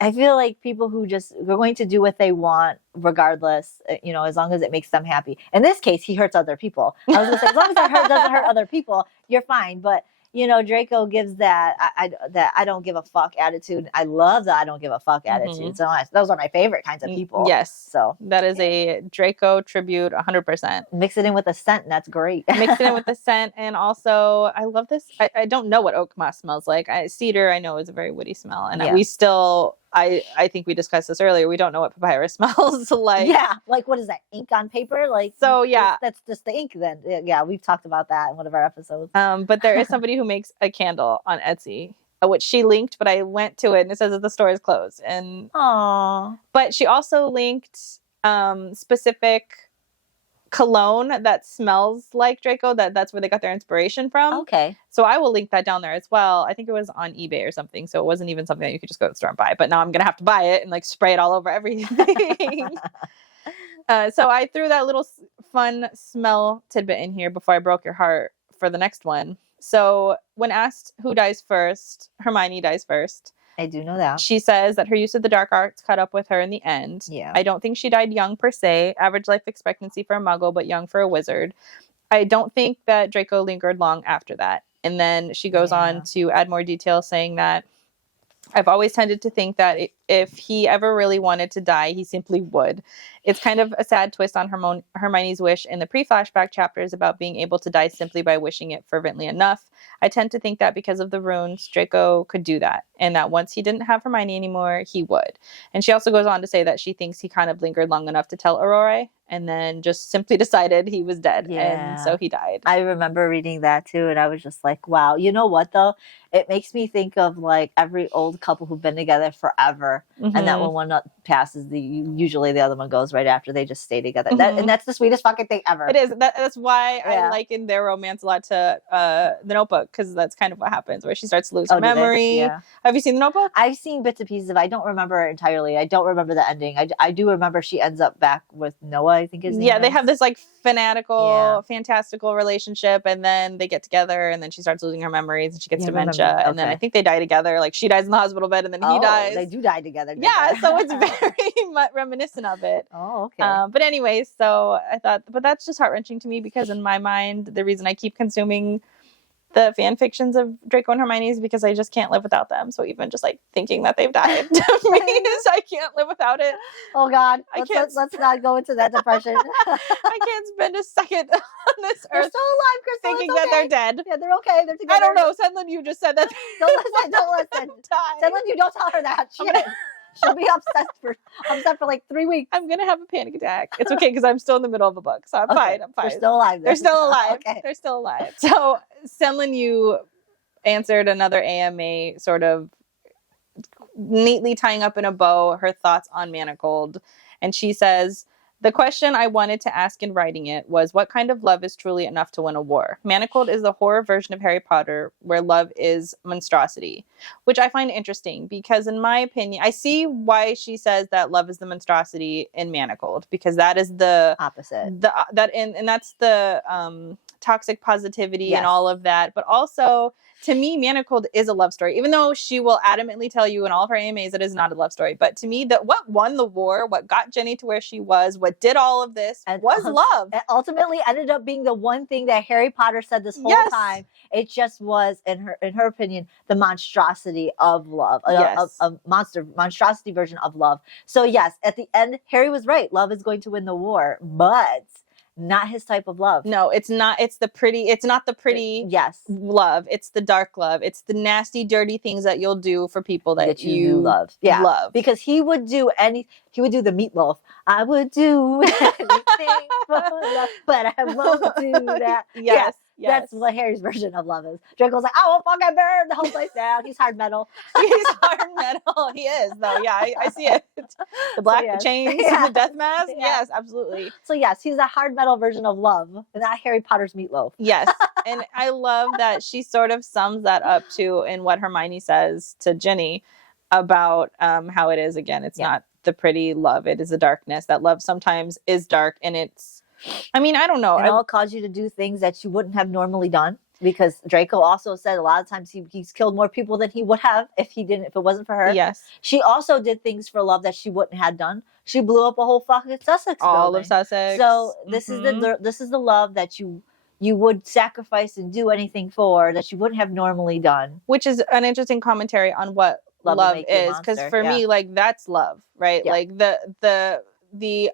I feel like people who just are going to do what they want regardless, you know, as long as it makes them happy. In this case, he hurts other people. I was going to say, as long as it doesn't hurt other people, you're fine. But, you know, Draco gives that I don't give a fuck attitude. I love the I don't give a fuck attitude. So those are my favorite kinds of people. Yes. So that is a Draco tribute 100%. Mix it in with a scent and that's great. Mix it in with the scent. And also, I love this. I don't know what oak moss smells like. Cedar, I know, is a very woody smell. And we still... I think we discussed this earlier. We don't know what papyrus smells like. Yeah, like what is that, ink on paper? Like, so yeah, that's just the ink. Then yeah, we've talked about that in one of our episodes. But there is somebody who makes a candle on Etsy, which she linked, but I went to it and it says that the store is closed. And but she also linked specific cologne that smells like Draco. That's where they got their inspiration from. Okay. So I will link that down there as well. I think it was on eBay or something. So it wasn't even something that you could just go to the store and buy. But now I'm going to have to buy it and like spray it all over everything. So I threw that little fun smell tidbit in here before I broke your heart for the next one. So when asked who dies first, Hermione dies first. I do know that. She says that her use of the dark arts caught up with her in the end. Yeah. I don't think she died young per se. Average life expectancy for a muggle, but young for a wizard. I don't think that Draco lingered long after that. And then she goes on to add more detail saying that I've always tended to think that if he ever really wanted to die, he simply would. It's kind of a sad twist on Hermione's wish in the pre-flashback chapters about being able to die simply by wishing it fervently enough. I tend to think that because of the runes, Draco could do that, and that once he didn't have Hermione anymore, he would. And she also goes on to say that she thinks he kind of lingered long enough to tell Aurora, and then just simply decided he was dead, and so he died. I remember reading that too, and I was just like, wow. You know what, though? It makes me think of like every old couple who've been together forever, and that when one passes, usually the other one goes right after. They just stay together. And that's the sweetest fucking thing ever. It is. That's why I liken their romance a lot to The Notebook, because that's kind of what happens, where she starts to lose her memory. Yeah. Have you seen The Notebook? I've seen bits and pieces of it. I don't remember it entirely. I don't remember the ending. I do remember she ends up back with Noah, I think his name is. They have this like fantastical relationship, and then they get together, and then she starts losing her memories, and she gets dementia, and then I think they die together. Like she dies in the hospital bed, and then he dies. They do die together. Yeah, so it's very much reminiscent of it. Oh, okay. But anyway, so I thought, but that's just heart-wrenching to me, because in my mind, the reason I keep consuming the fan fictions of Draco and Hermione is because I just can't live without them. So even just like thinking that they've died to me is I can't live without it. Oh God, let's not go into that depression. I can't spend a second on this earth. They're still alive, Crystal, thinking that they're dead. Yeah, they're okay. They're together. I don't know. SenLinYu just said that. Don't listen. SenLinYu, don't tell her that. She'll be upset for like 3 weeks. I'm gonna have a panic attack. It's okay because I'm still in the middle of a book, so I'm fine. I'm fine. They're still alive. They're still alive. Okay. They're still alive. So SenLinYu answered another AMA, sort of neatly tying up in a bow her thoughts on Manacled, and she says, the question I wanted to ask in writing it was, what kind of love is truly enough to win a war? Manacled is the horror version of Harry Potter, where love is monstrosity, which I find interesting because, in my opinion, I see why she says that love is the monstrosity in Manacled, because that is the opposite. And that's the toxic positivity and all of that. But also, to me, Manacled is a love story, even though she will adamantly tell you in all of her AMAs it is not a love story. But to me, that what won the war, what got Jenny to where she was, what did all of this was love. It ultimately ended up being the one thing that Harry Potter said this whole time. It just was, in her opinion, the monstrosity of love, a monstrosity version of love. So yes, at the end, Harry was right. Love is going to win the war, but not his type of love. No, it's not. It's not the pretty love. It's the dark love. It's the nasty, dirty things that you'll do for people that you love. Yeah. Love. Because he would do the meatloaf. I would do anything for love, but I won't do that. Yes. That's what Harry's version of love is. Draco's like, I will fucking burn the whole place down. He's hard metal. He's hard metal. He is, though. Yeah, I see it. The black, the chains, the death mask. Yes, absolutely. So yes, he's a hard metal version of love, and not Harry Potter's meatloaf. Yes, and I love that she sort of sums that up too in what Hermione says to Ginny about how it is, again, it's not the pretty love. It is the darkness. That love sometimes is dark, and it's, I mean, I don't know. It'll cause you to do things that you wouldn't have normally done, because Draco also said a lot of times he's killed more people than he would have if it wasn't for her. Yes. She also did things for love that she wouldn't have done. She blew up a whole fucking Sussex all building. of Sussex. So this is the love that you would sacrifice and do anything for that you wouldn't have normally done. Which is an interesting commentary on what love is, because for me, like, that's love, right? Like the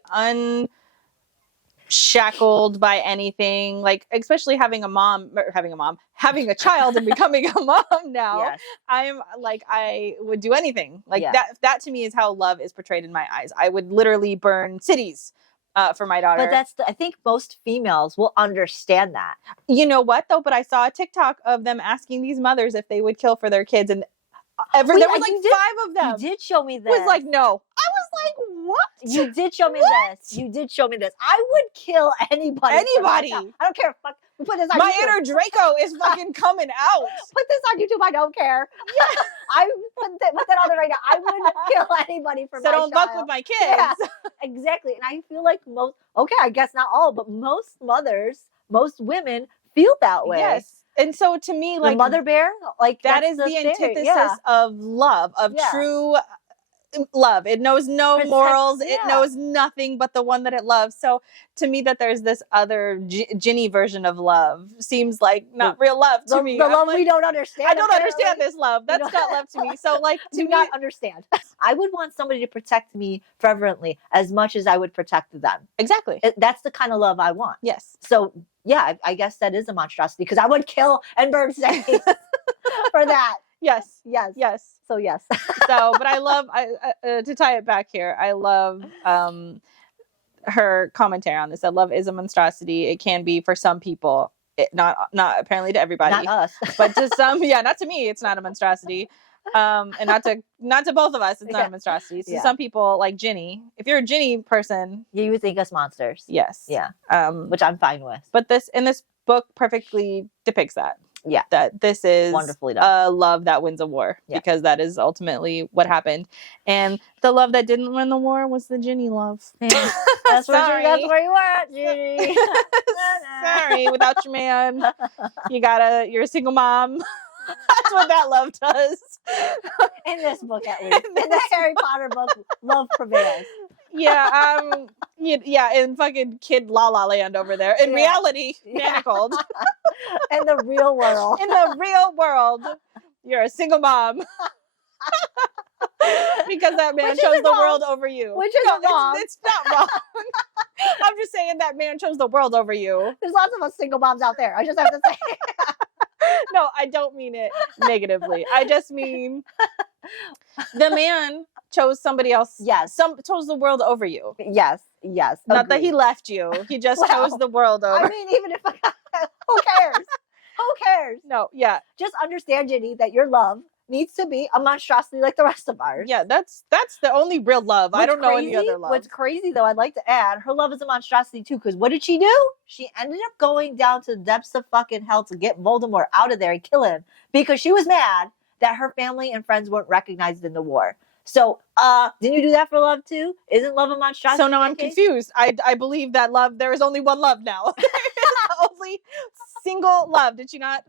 unshackled by anything, like, especially having a child and becoming a mom now. I'm like, I would do anything like that to me is how love is portrayed in my eyes. I would literally burn cities for my daughter. But I think most females will understand that. You know what though? But I saw a TikTok of them asking these mothers if they would kill for their kids, and there was like 5 of them. You did show me this. Was like, no. I was like, what? You did show me this. You did show me this. I would kill anybody. Anybody. I don't care. Fuck. Put this on my YouTube. inner Draco is fucking coming out. Put this on YouTube. I don't care. I put that on there right now. I would kill anybody for my child. So don't fuck with my kids. Yeah, exactly. And I feel like I guess not all, but most mothers, most women feel that way. Yes. And so to me, like, the mother bear, like, that is the antithesis of love, of true love. It knows no morals. It knows nothing but the one that it loves. So to me, that there's this other Ginny version of love seems like not real love to me. The love we don't understand. I don't understand this love. That's not love to me. So, like, do not understand. I would want somebody to protect me fervently as much as I would protect them. Exactly. That's the kind of love I want. Yes. So yeah, I guess that is a monstrosity, because I would kill and burn cities for that. Yes. So yes. But I love, to tie it back here, I love her commentary on this. That love is a monstrosity. It can be for some people, not apparently to everybody. Not us. But to some, not to me, it's not a monstrosity. And not to both of us, it's not a monstrosity. So some people, like Ginny, if you're a Ginny person, you would think us monsters. Yes. Yeah. Which I'm fine with. But this book perfectly depicts that. Yeah. That this is wonderfully done. A love that wins a war, because that is ultimately what happened. And the love that didn't win the war was the Ginny love. That's where you were at, Ginny. Sorry, without your man, you're a single mom. That's what that love does. In this book, at least. In the Harry Potter book, love prevails. In fucking kid La La Land over there. In reality, Manacled. In the real world. In the real world, you're a single mom. Because that man chose the world over you. Which is wrong. It's not wrong. I'm just saying that man chose the world over you. There's lots of us single moms out there. I just have to say. No, I don't mean it negatively. I just mean the man chose somebody else. Yes. Chose the world over you. Yes. Not that he left you. He just chose the world over. I mean, even if who cares? Who cares? No, yeah. Just understand, Ginny, that your love needs to be a monstrosity like the rest of ours. Yeah, that's the only real love. I don't know any other love. What's crazy, though, I'd like to add, her love is a monstrosity, too, because what did she do? She ended up going down to the depths of fucking hell to get Voldemort out of there and kill him, because she was mad that her family and friends weren't recognized in the war. So, didn't you do that for love, too? Isn't love a monstrosity? So now I'm confused. I believe that love, there is only one love now. Seriously, single love. Did she not?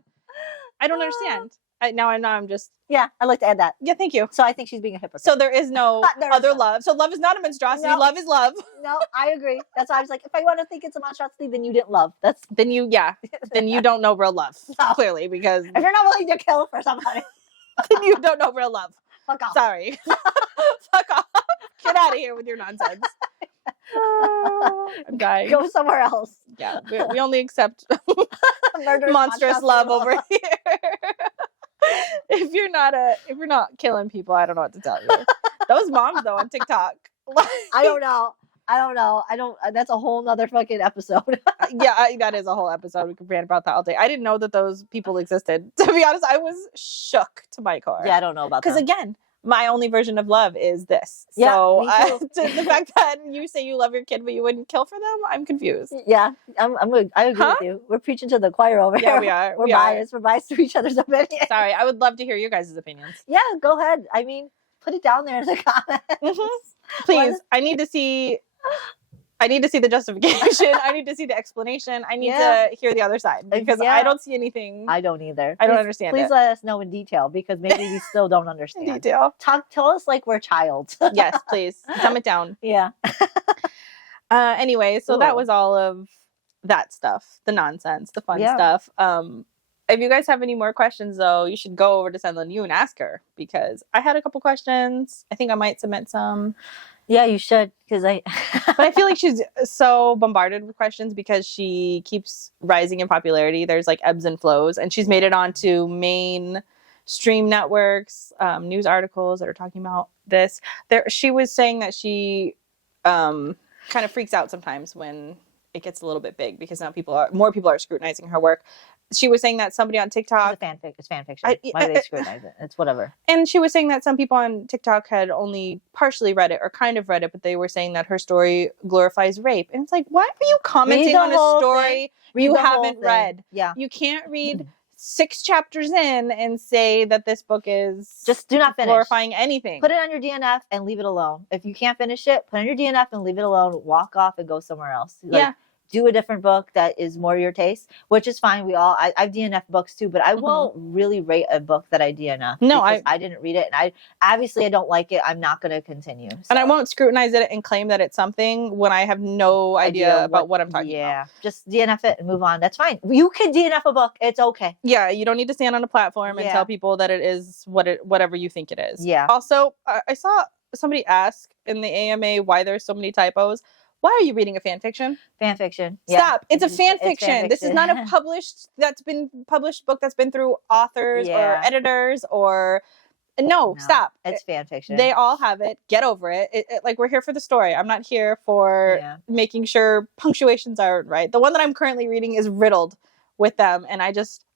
I don't understand. I'm just. Yeah, I'd like to add that. Yeah, thank you. So I think she's being a hypocrite. So there is no other love. So love is not a monstrosity. No. Love is love. No, I agree. That's why I was like, if I want to think it's a monstrosity, then you didn't love. Then you don't know real love. No. Clearly, because if you're not willing to kill for somebody, then you don't know real love. Fuck off. Sorry. Fuck off. Get out of here with your nonsense. I'm dying. Go somewhere else. Yeah, we only accept monstrous love over here. If you're not killing people, I don't know what to tell you. Those moms though on TikTok. I don't know. That's a whole nother fucking episode. That is a whole episode. We could rant about that all day. I didn't know that those people existed. To be honest, I was shook to my core. Yeah, I don't know about that. Because again, my only version of love is this. Yeah, so me too. The fact that you say you love your kid but you wouldn't kill for them, I'm confused. Yeah, I agree with you. We're preaching to the choir over here. Yeah, we are. We're biased. We're biased to each other's opinions. Sorry, I would love to hear your guys' opinions. Yeah, go ahead. I mean, put it down there in the comments. Mm-hmm. Please, I need to see the justification. I need to see the explanation. I need to hear the other side because I don't see anything. I don't either. I don't understand. Please let us know in detail because maybe we still don't understand. In detail. Tell us like we're child. Yes, please. Dumb it down. Yeah. Anyway, so that was all of that stuff, the nonsense, the fun stuff. If you guys have any more questions, though, you should go over to SenLinYu and ask her because I had a couple questions. I think I might submit some. Yeah, you should because But I feel like she's so bombarded with questions because she keeps rising in popularity. There's like ebbs and flows, and she's made it onto mainstream networks, news articles that are talking about this. She was saying that she kind of freaks out sometimes when it gets a little bit big because now more people are scrutinizing her work. She was saying that somebody on TikTok... It's fan fiction. Why do they scrutinize it? It's whatever. And she was saying that some people on TikTok had only partially read it or kind of read it, but they were saying that her story glorifies rape. And it's like, why are you commenting on a story you haven't read? Yeah. You can't read 6 chapters in and say that this book is... Just do not finish. Glorifying anything. Put it on your DNF and leave it alone. If you can't finish it, put it on your DNF and leave it alone. Walk off and go somewhere else. Do a different book that is more your taste, which is fine. I've DNF books too, but I won't really rate a book that I DNF. No, I didn't read it, and I don't like it. I'm not going to continue. So. And I won't scrutinize it and claim that it's something when I have no idea about what I'm talking about. Yeah, just DNF it and move on. That's fine. You can DNF a book. It's okay. Yeah, you don't need to stand on a platform and tell people that it is whatever you think it is. Yeah. Also, I saw somebody ask in the AMA why there's so many typos. Why are you reading a fan fiction? Fan fiction. Stop. It's a fan fiction. This is not a published book that's been through authors or editors or... No, stop. It's fan fiction. They all have it. Get over it. Like, we're here for the story. I'm not here for making sure punctuations are right. The one that I'm currently reading is riddled with them. And I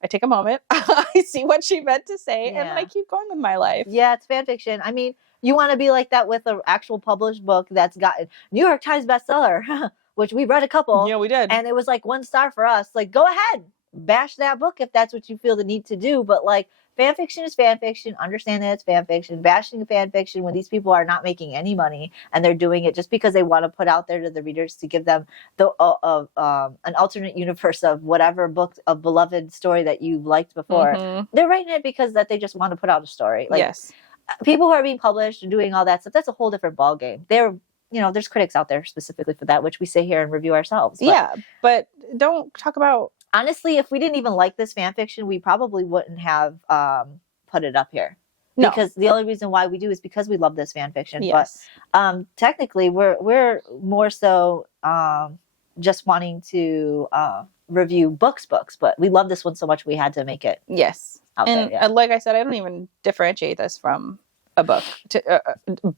take a moment. I see what she meant to say. And then I keep going with my life. Yeah, it's fan fiction. I mean... You want to be like that with an actual published book that's gotten New York Times bestseller, which we read a couple. Yeah, we did. And it was like 1 star for us. Like, go ahead, bash that book if that's what you feel the need to do. But like, fan fiction is fan fiction. Understand that it's fan fiction. Bashing fan fiction when these people are not making any money and they're doing it just because they want to put out there to the readers to give them the an alternate universe of whatever book, a beloved story that you liked before. They're writing it because that they just want to put out a story. Like, yes. People who are being published and doing all that stuff, that's a whole different ballgame. There's critics out there specifically for that, which we sit here and review ourselves. But don't talk about... Honestly, if we didn't even like this fan fiction, we probably wouldn't have put it up here. No. Because the only reason why we do is because we love this fan fiction. Yes. But technically, we're more so just wanting to review books, but we love this one so much we had to make it. Yes. And like I said, I don't even differentiate this from a book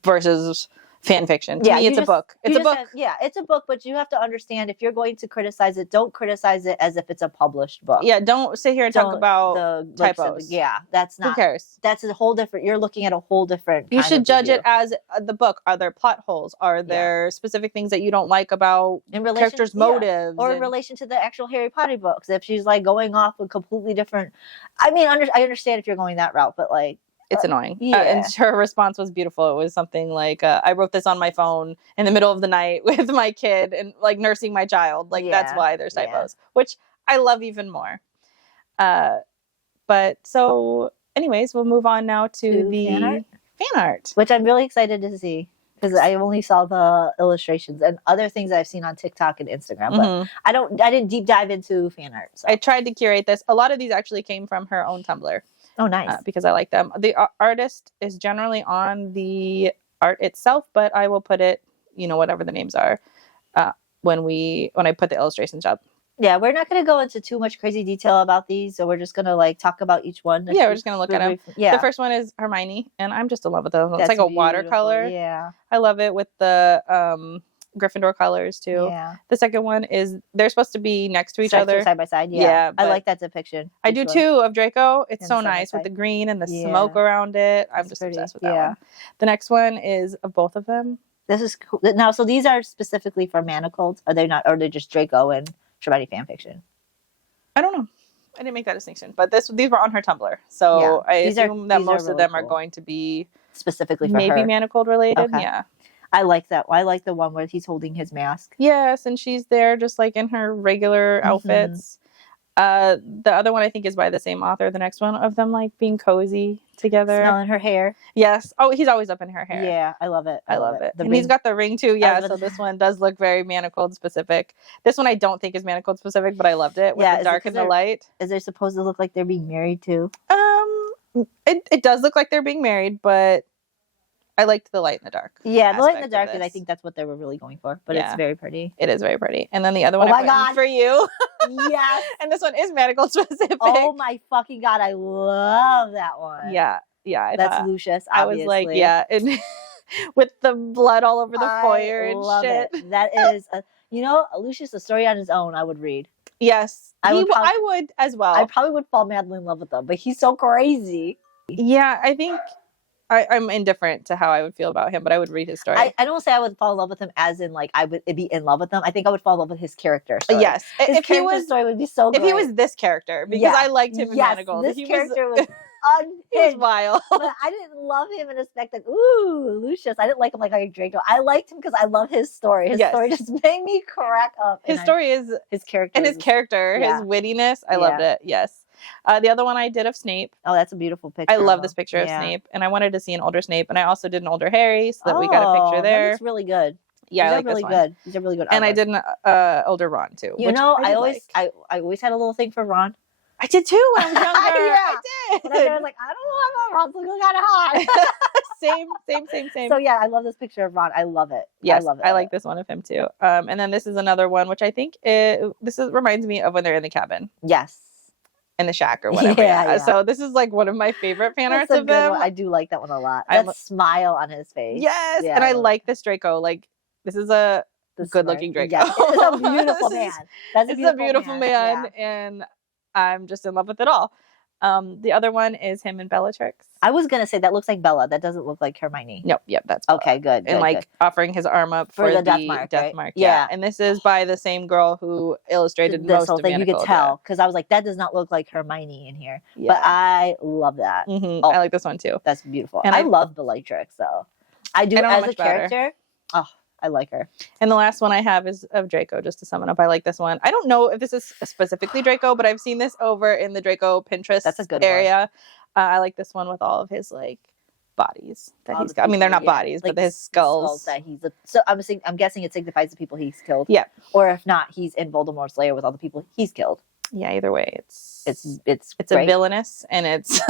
versus fan fiction. To me, it's a book. It's a book. It's a book, but you have to understand if you're going to criticize it, don't criticize it as if it's a published book. Yeah, don't sit here and talk about the typos. That's not. Who cares? That's a whole different. You're looking at a whole different. You should judge it as the book. Are there plot holes? Are there specific things that you don't like about characters' motives, or in relation to the actual Harry Potter books? If she's like going off a completely different. I mean, I understand if you're going that route, but like. It's annoying. And her response was beautiful. It was something like, I wrote this on my phone in the middle of the night with my kid and like nursing my child. Like, that's why there's typos, which I love even more. But so anyways, we'll move on now to the fan art, which I'm really excited to see because I only saw the illustrations and other things I've seen on TikTok and Instagram, but I didn't deep dive into fan art. So. I tried to curate this. A lot of these actually came from her own Tumblr. Oh, nice. Because I like them. The artist is generally on the art itself, but I will put it, whatever the names are, when I put the illustrations up. Yeah, we're not going to go into too much crazy detail about these, so we're just going to talk about each one. Yeah, we're just going to look at them. Yeah. The first one is Hermione, and I'm just in love with them. It's like a watercolor. Yeah. I love it with the Gryffindor colors too. Yeah. The second one is they're supposed to be next to each other. Side by side. Yeah. I like that depiction. I do too of Draco. It's so nice with the green and the smoke around it. I'm just obsessed with that one. The next one is of both of them. This is cool. Now, so these are specifically for Manacled. Are they not, or are they just Draco and Hermione fan fiction? I don't know. I didn't make that distinction, but these were on her Tumblr, so I assume that most of them are going to be specifically for maybe her. Manacled related. Okay. Yeah, I like that. I like the one where he's holding his mask. Yes, and she's there just like in her regular outfits. The other one I think is by the same author. The next one of them like being cozy together, smelling her hair. Yes. Oh, he's always up in her hair. Yeah, I love it. I love it. And he's got the ring too. Yeah. So this one does look very Manacled specific. This one I don't think is Manacled specific, but I loved it with the dark and the light. Is they supposed to look like they're being married too? It does look like they're being married, but I liked the light and the dark. Yeah, the light and the dark, and I think that's what they were really going for. But it's very pretty. It is very pretty. And then the other one for you. Yes. And this one is Manacled specific. Oh my fucking God, I love that one. Yeah. Yeah. That's Lucius, obviously. I was like, yeah. And with the blood all over the foyer and shit. It. That is, Lucius, a story on his own, I would read. Yes. I would as well. I probably would fall madly in love with him, but he's so crazy. Yeah, I think I'm indifferent to how I would feel about him, but I would read his story. I don't say I would fall in love with him as in like I would be in love with him. I think I would fall in love with his character story. Yes. His character story would be so great. If he was this character, because I liked him in Manacled. This character was unhinged. He was wild. But I didn't love him in a respect that, ooh, Lucius. I didn't like him like Draco. I liked him because I love his story. His story just made me crack up. His story is his character. And his character, his wittiness. I loved it. Yes. The other one I did of Snape. Oh, that's a beautiful picture. I love this picture of Snape, and I wanted to see an older Snape, and I also did an older Harry, so that we got a picture there. That's really good. Yeah, These I like really this one. good. These are really good. And I did an older Ron too. I always had a little thing for Ron. I did too when I was younger. I did. When I was like, I don't know, Ron's looking kind of hot. Same. So yeah, I love this picture of Ron. I love it. Yes, I love it. I like this one of him too. And then this is another one, which I think reminds me of when they're in the cabin. Yes. In the shack or whatever. Yeah. So this is like one of my favorite fan arts of them. I do like that one a lot. That smile on his face. Yes, and I like this Draco. Like this is a good-looking Draco. Yeah, it's a beautiful man. It's a beautiful man, and I'm just in love with it all. The other one is him and Bellatrix. I was gonna say that looks like Bella. That doesn't look like Hermione. Nope. Yep. That's Bella. Okay. Good. And like offering his arm up for the death mark. Yeah. And this is by the same girl who illustrated most of Manacled. You could tell because I was like, that does not look like Hermione in here. Yeah. But I love that. Mm-hmm. I like this one too. That's beautiful. And I love Bellatrix. So I do as a character. Oh, I like her. And the last one I have is of Draco, just to sum it up. I like this one. I don't know if this is specifically Draco, but I've seen this over in the Draco Pinterest That's a good area. I like this one with all of his like bodies that he's got. I mean, they're not bodies, like but his skulls. That so I'm guessing it signifies the people he's killed. Yeah. Or if not, he's in Voldemort's lair with all the people he's killed. Yeah. Either way, it's great. A villainous and it's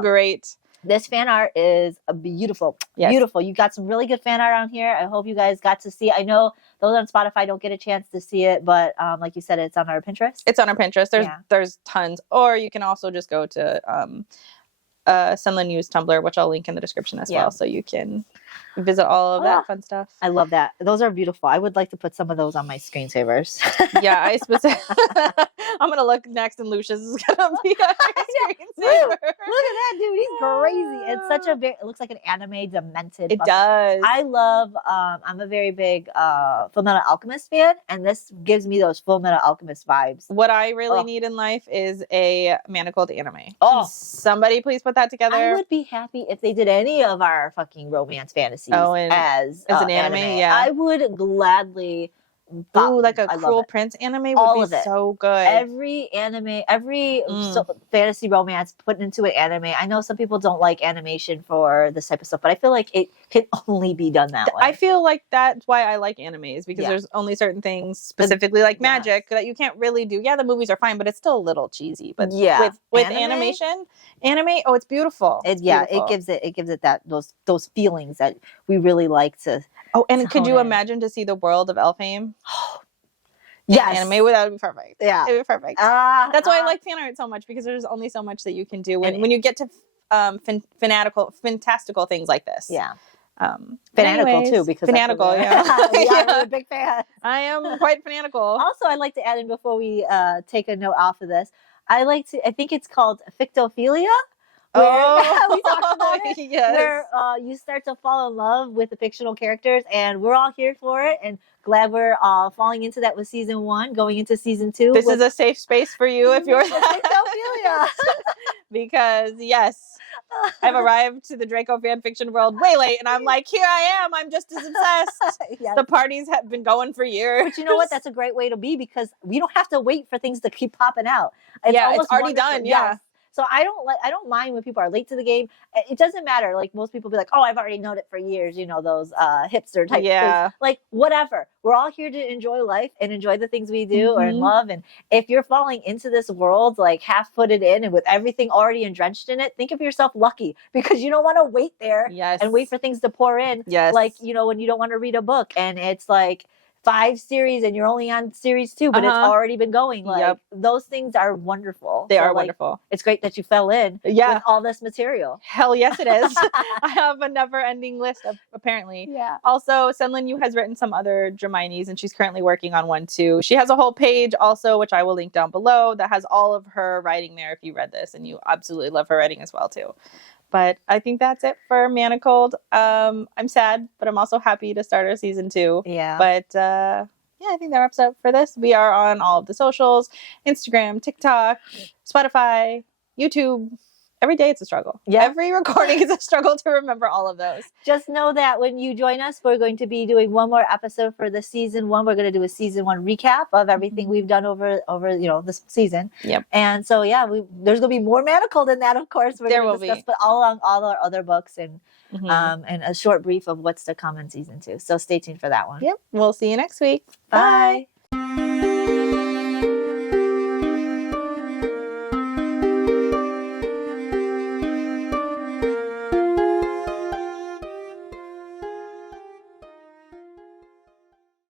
great. This fan art is beautiful. Yes. Beautiful. You got some really good fan art on here. I hope you guys got to see it. I know those on Spotify don't get a chance to see it, but like you said, it's on our Pinterest. It's on our Pinterest. There's tons. Or you can also just go to SenLinYu's Tumblr, which I'll link in the description as well, so you can visit all of that fun stuff. I love that. Those are beautiful. I would like to put some of those on my screensavers. Yeah, I'm gonna look next, and Lucius is gonna be on your screensaver. Look at that dude. He's crazy. It's such it looks like an anime demented. It does. I love. I'm a very big Fullmetal Alchemist fan, and this gives me those Fullmetal Alchemist vibes. What I really need in life is a Manacled anime. Oh, can somebody please put that together. I would be happy if they did any of our fucking romance fantasies as an anime. Yeah, I would gladly Ooh, like a Cruel Prince anime would be so good. Every anime, fantasy romance put into an anime. I know some people don't like animation for this type of stuff, but I feel like it can only be done that way. I feel like that's why I like animes, because there's only certain things, specifically like magic, that you can't really do. Yeah, the movies are fine, but it's still a little cheesy. But with animation, oh, it's beautiful. It gives it that those feelings that we really like to. Oh, and could you imagine to see the world of Elfhame? Yes, anime, that would be perfect. Yeah, it would be perfect. That's why I like fan art so much, because there's only so much that you can do when you get to fantastical things like this. Yeah. Fanatical too, because fanatical. I'm a big fan. I am quite fanatical. Also, I'd like to add in before we take a note off of this. I think it's called fictophilia. Where we talked about it, where you start to fall in love with the fictional characters, and we're all here for it, and glad we're falling into that with season 1, going into season 2. This is a safe space for you if you're fictophilia. Because yes, I've arrived to the Draco fan fiction world way late, and I'm like, here I am. I'm just as obsessed. The parties have been going for years. But you know what? That's a great way to be, because we don't have to wait for things to keep popping out. It's already done. Yeah. Yes. So I don't mind when people are late to the game. It doesn't matter. Like, most people be like, oh, I've already known it for years. You know, those hipster type things. Like, whatever. We're all here to enjoy life and enjoy the things we do or love. And if you're falling into this world, like, half-footed in and with everything already entrenched in it, think of yourself lucky, because you don't want to wait there and wait for things to pour in. Yes. Like, you know, when you don't want to read a book and it's like 5 series and you're only on series 2, but it's already been going. Like, those things are wonderful. They are wonderful. It's great that you fell in with all this material. Hell yes, it is. I have a never-ending list of, apparently. Yeah. Also, SenLinYu has written some other Draminis, and she's currently working on one too. She has a whole page also, which I will link down below, that has all of her writing there if you read this, and you absolutely love her writing as well too. But I think that's it for Manacled. I'm sad, but I'm also happy to start our season 2. Yeah. But I think that wraps up for this. We are on all of the socials: Instagram, TikTok, Spotify, YouTube. Every day it's a struggle. Yeah. Every recording is a struggle to remember all of those. Just know that when you join us, we're going to be doing one more episode for the season 1. We're going to do a season 1 recap of everything we've done over this season. Yep. And so there's going to be more Manacled in that, of course. We're going to discuss, but all along all our other books and a short brief of what's to come in season 2. So stay tuned for that one. Yep. We'll see you next week. Bye.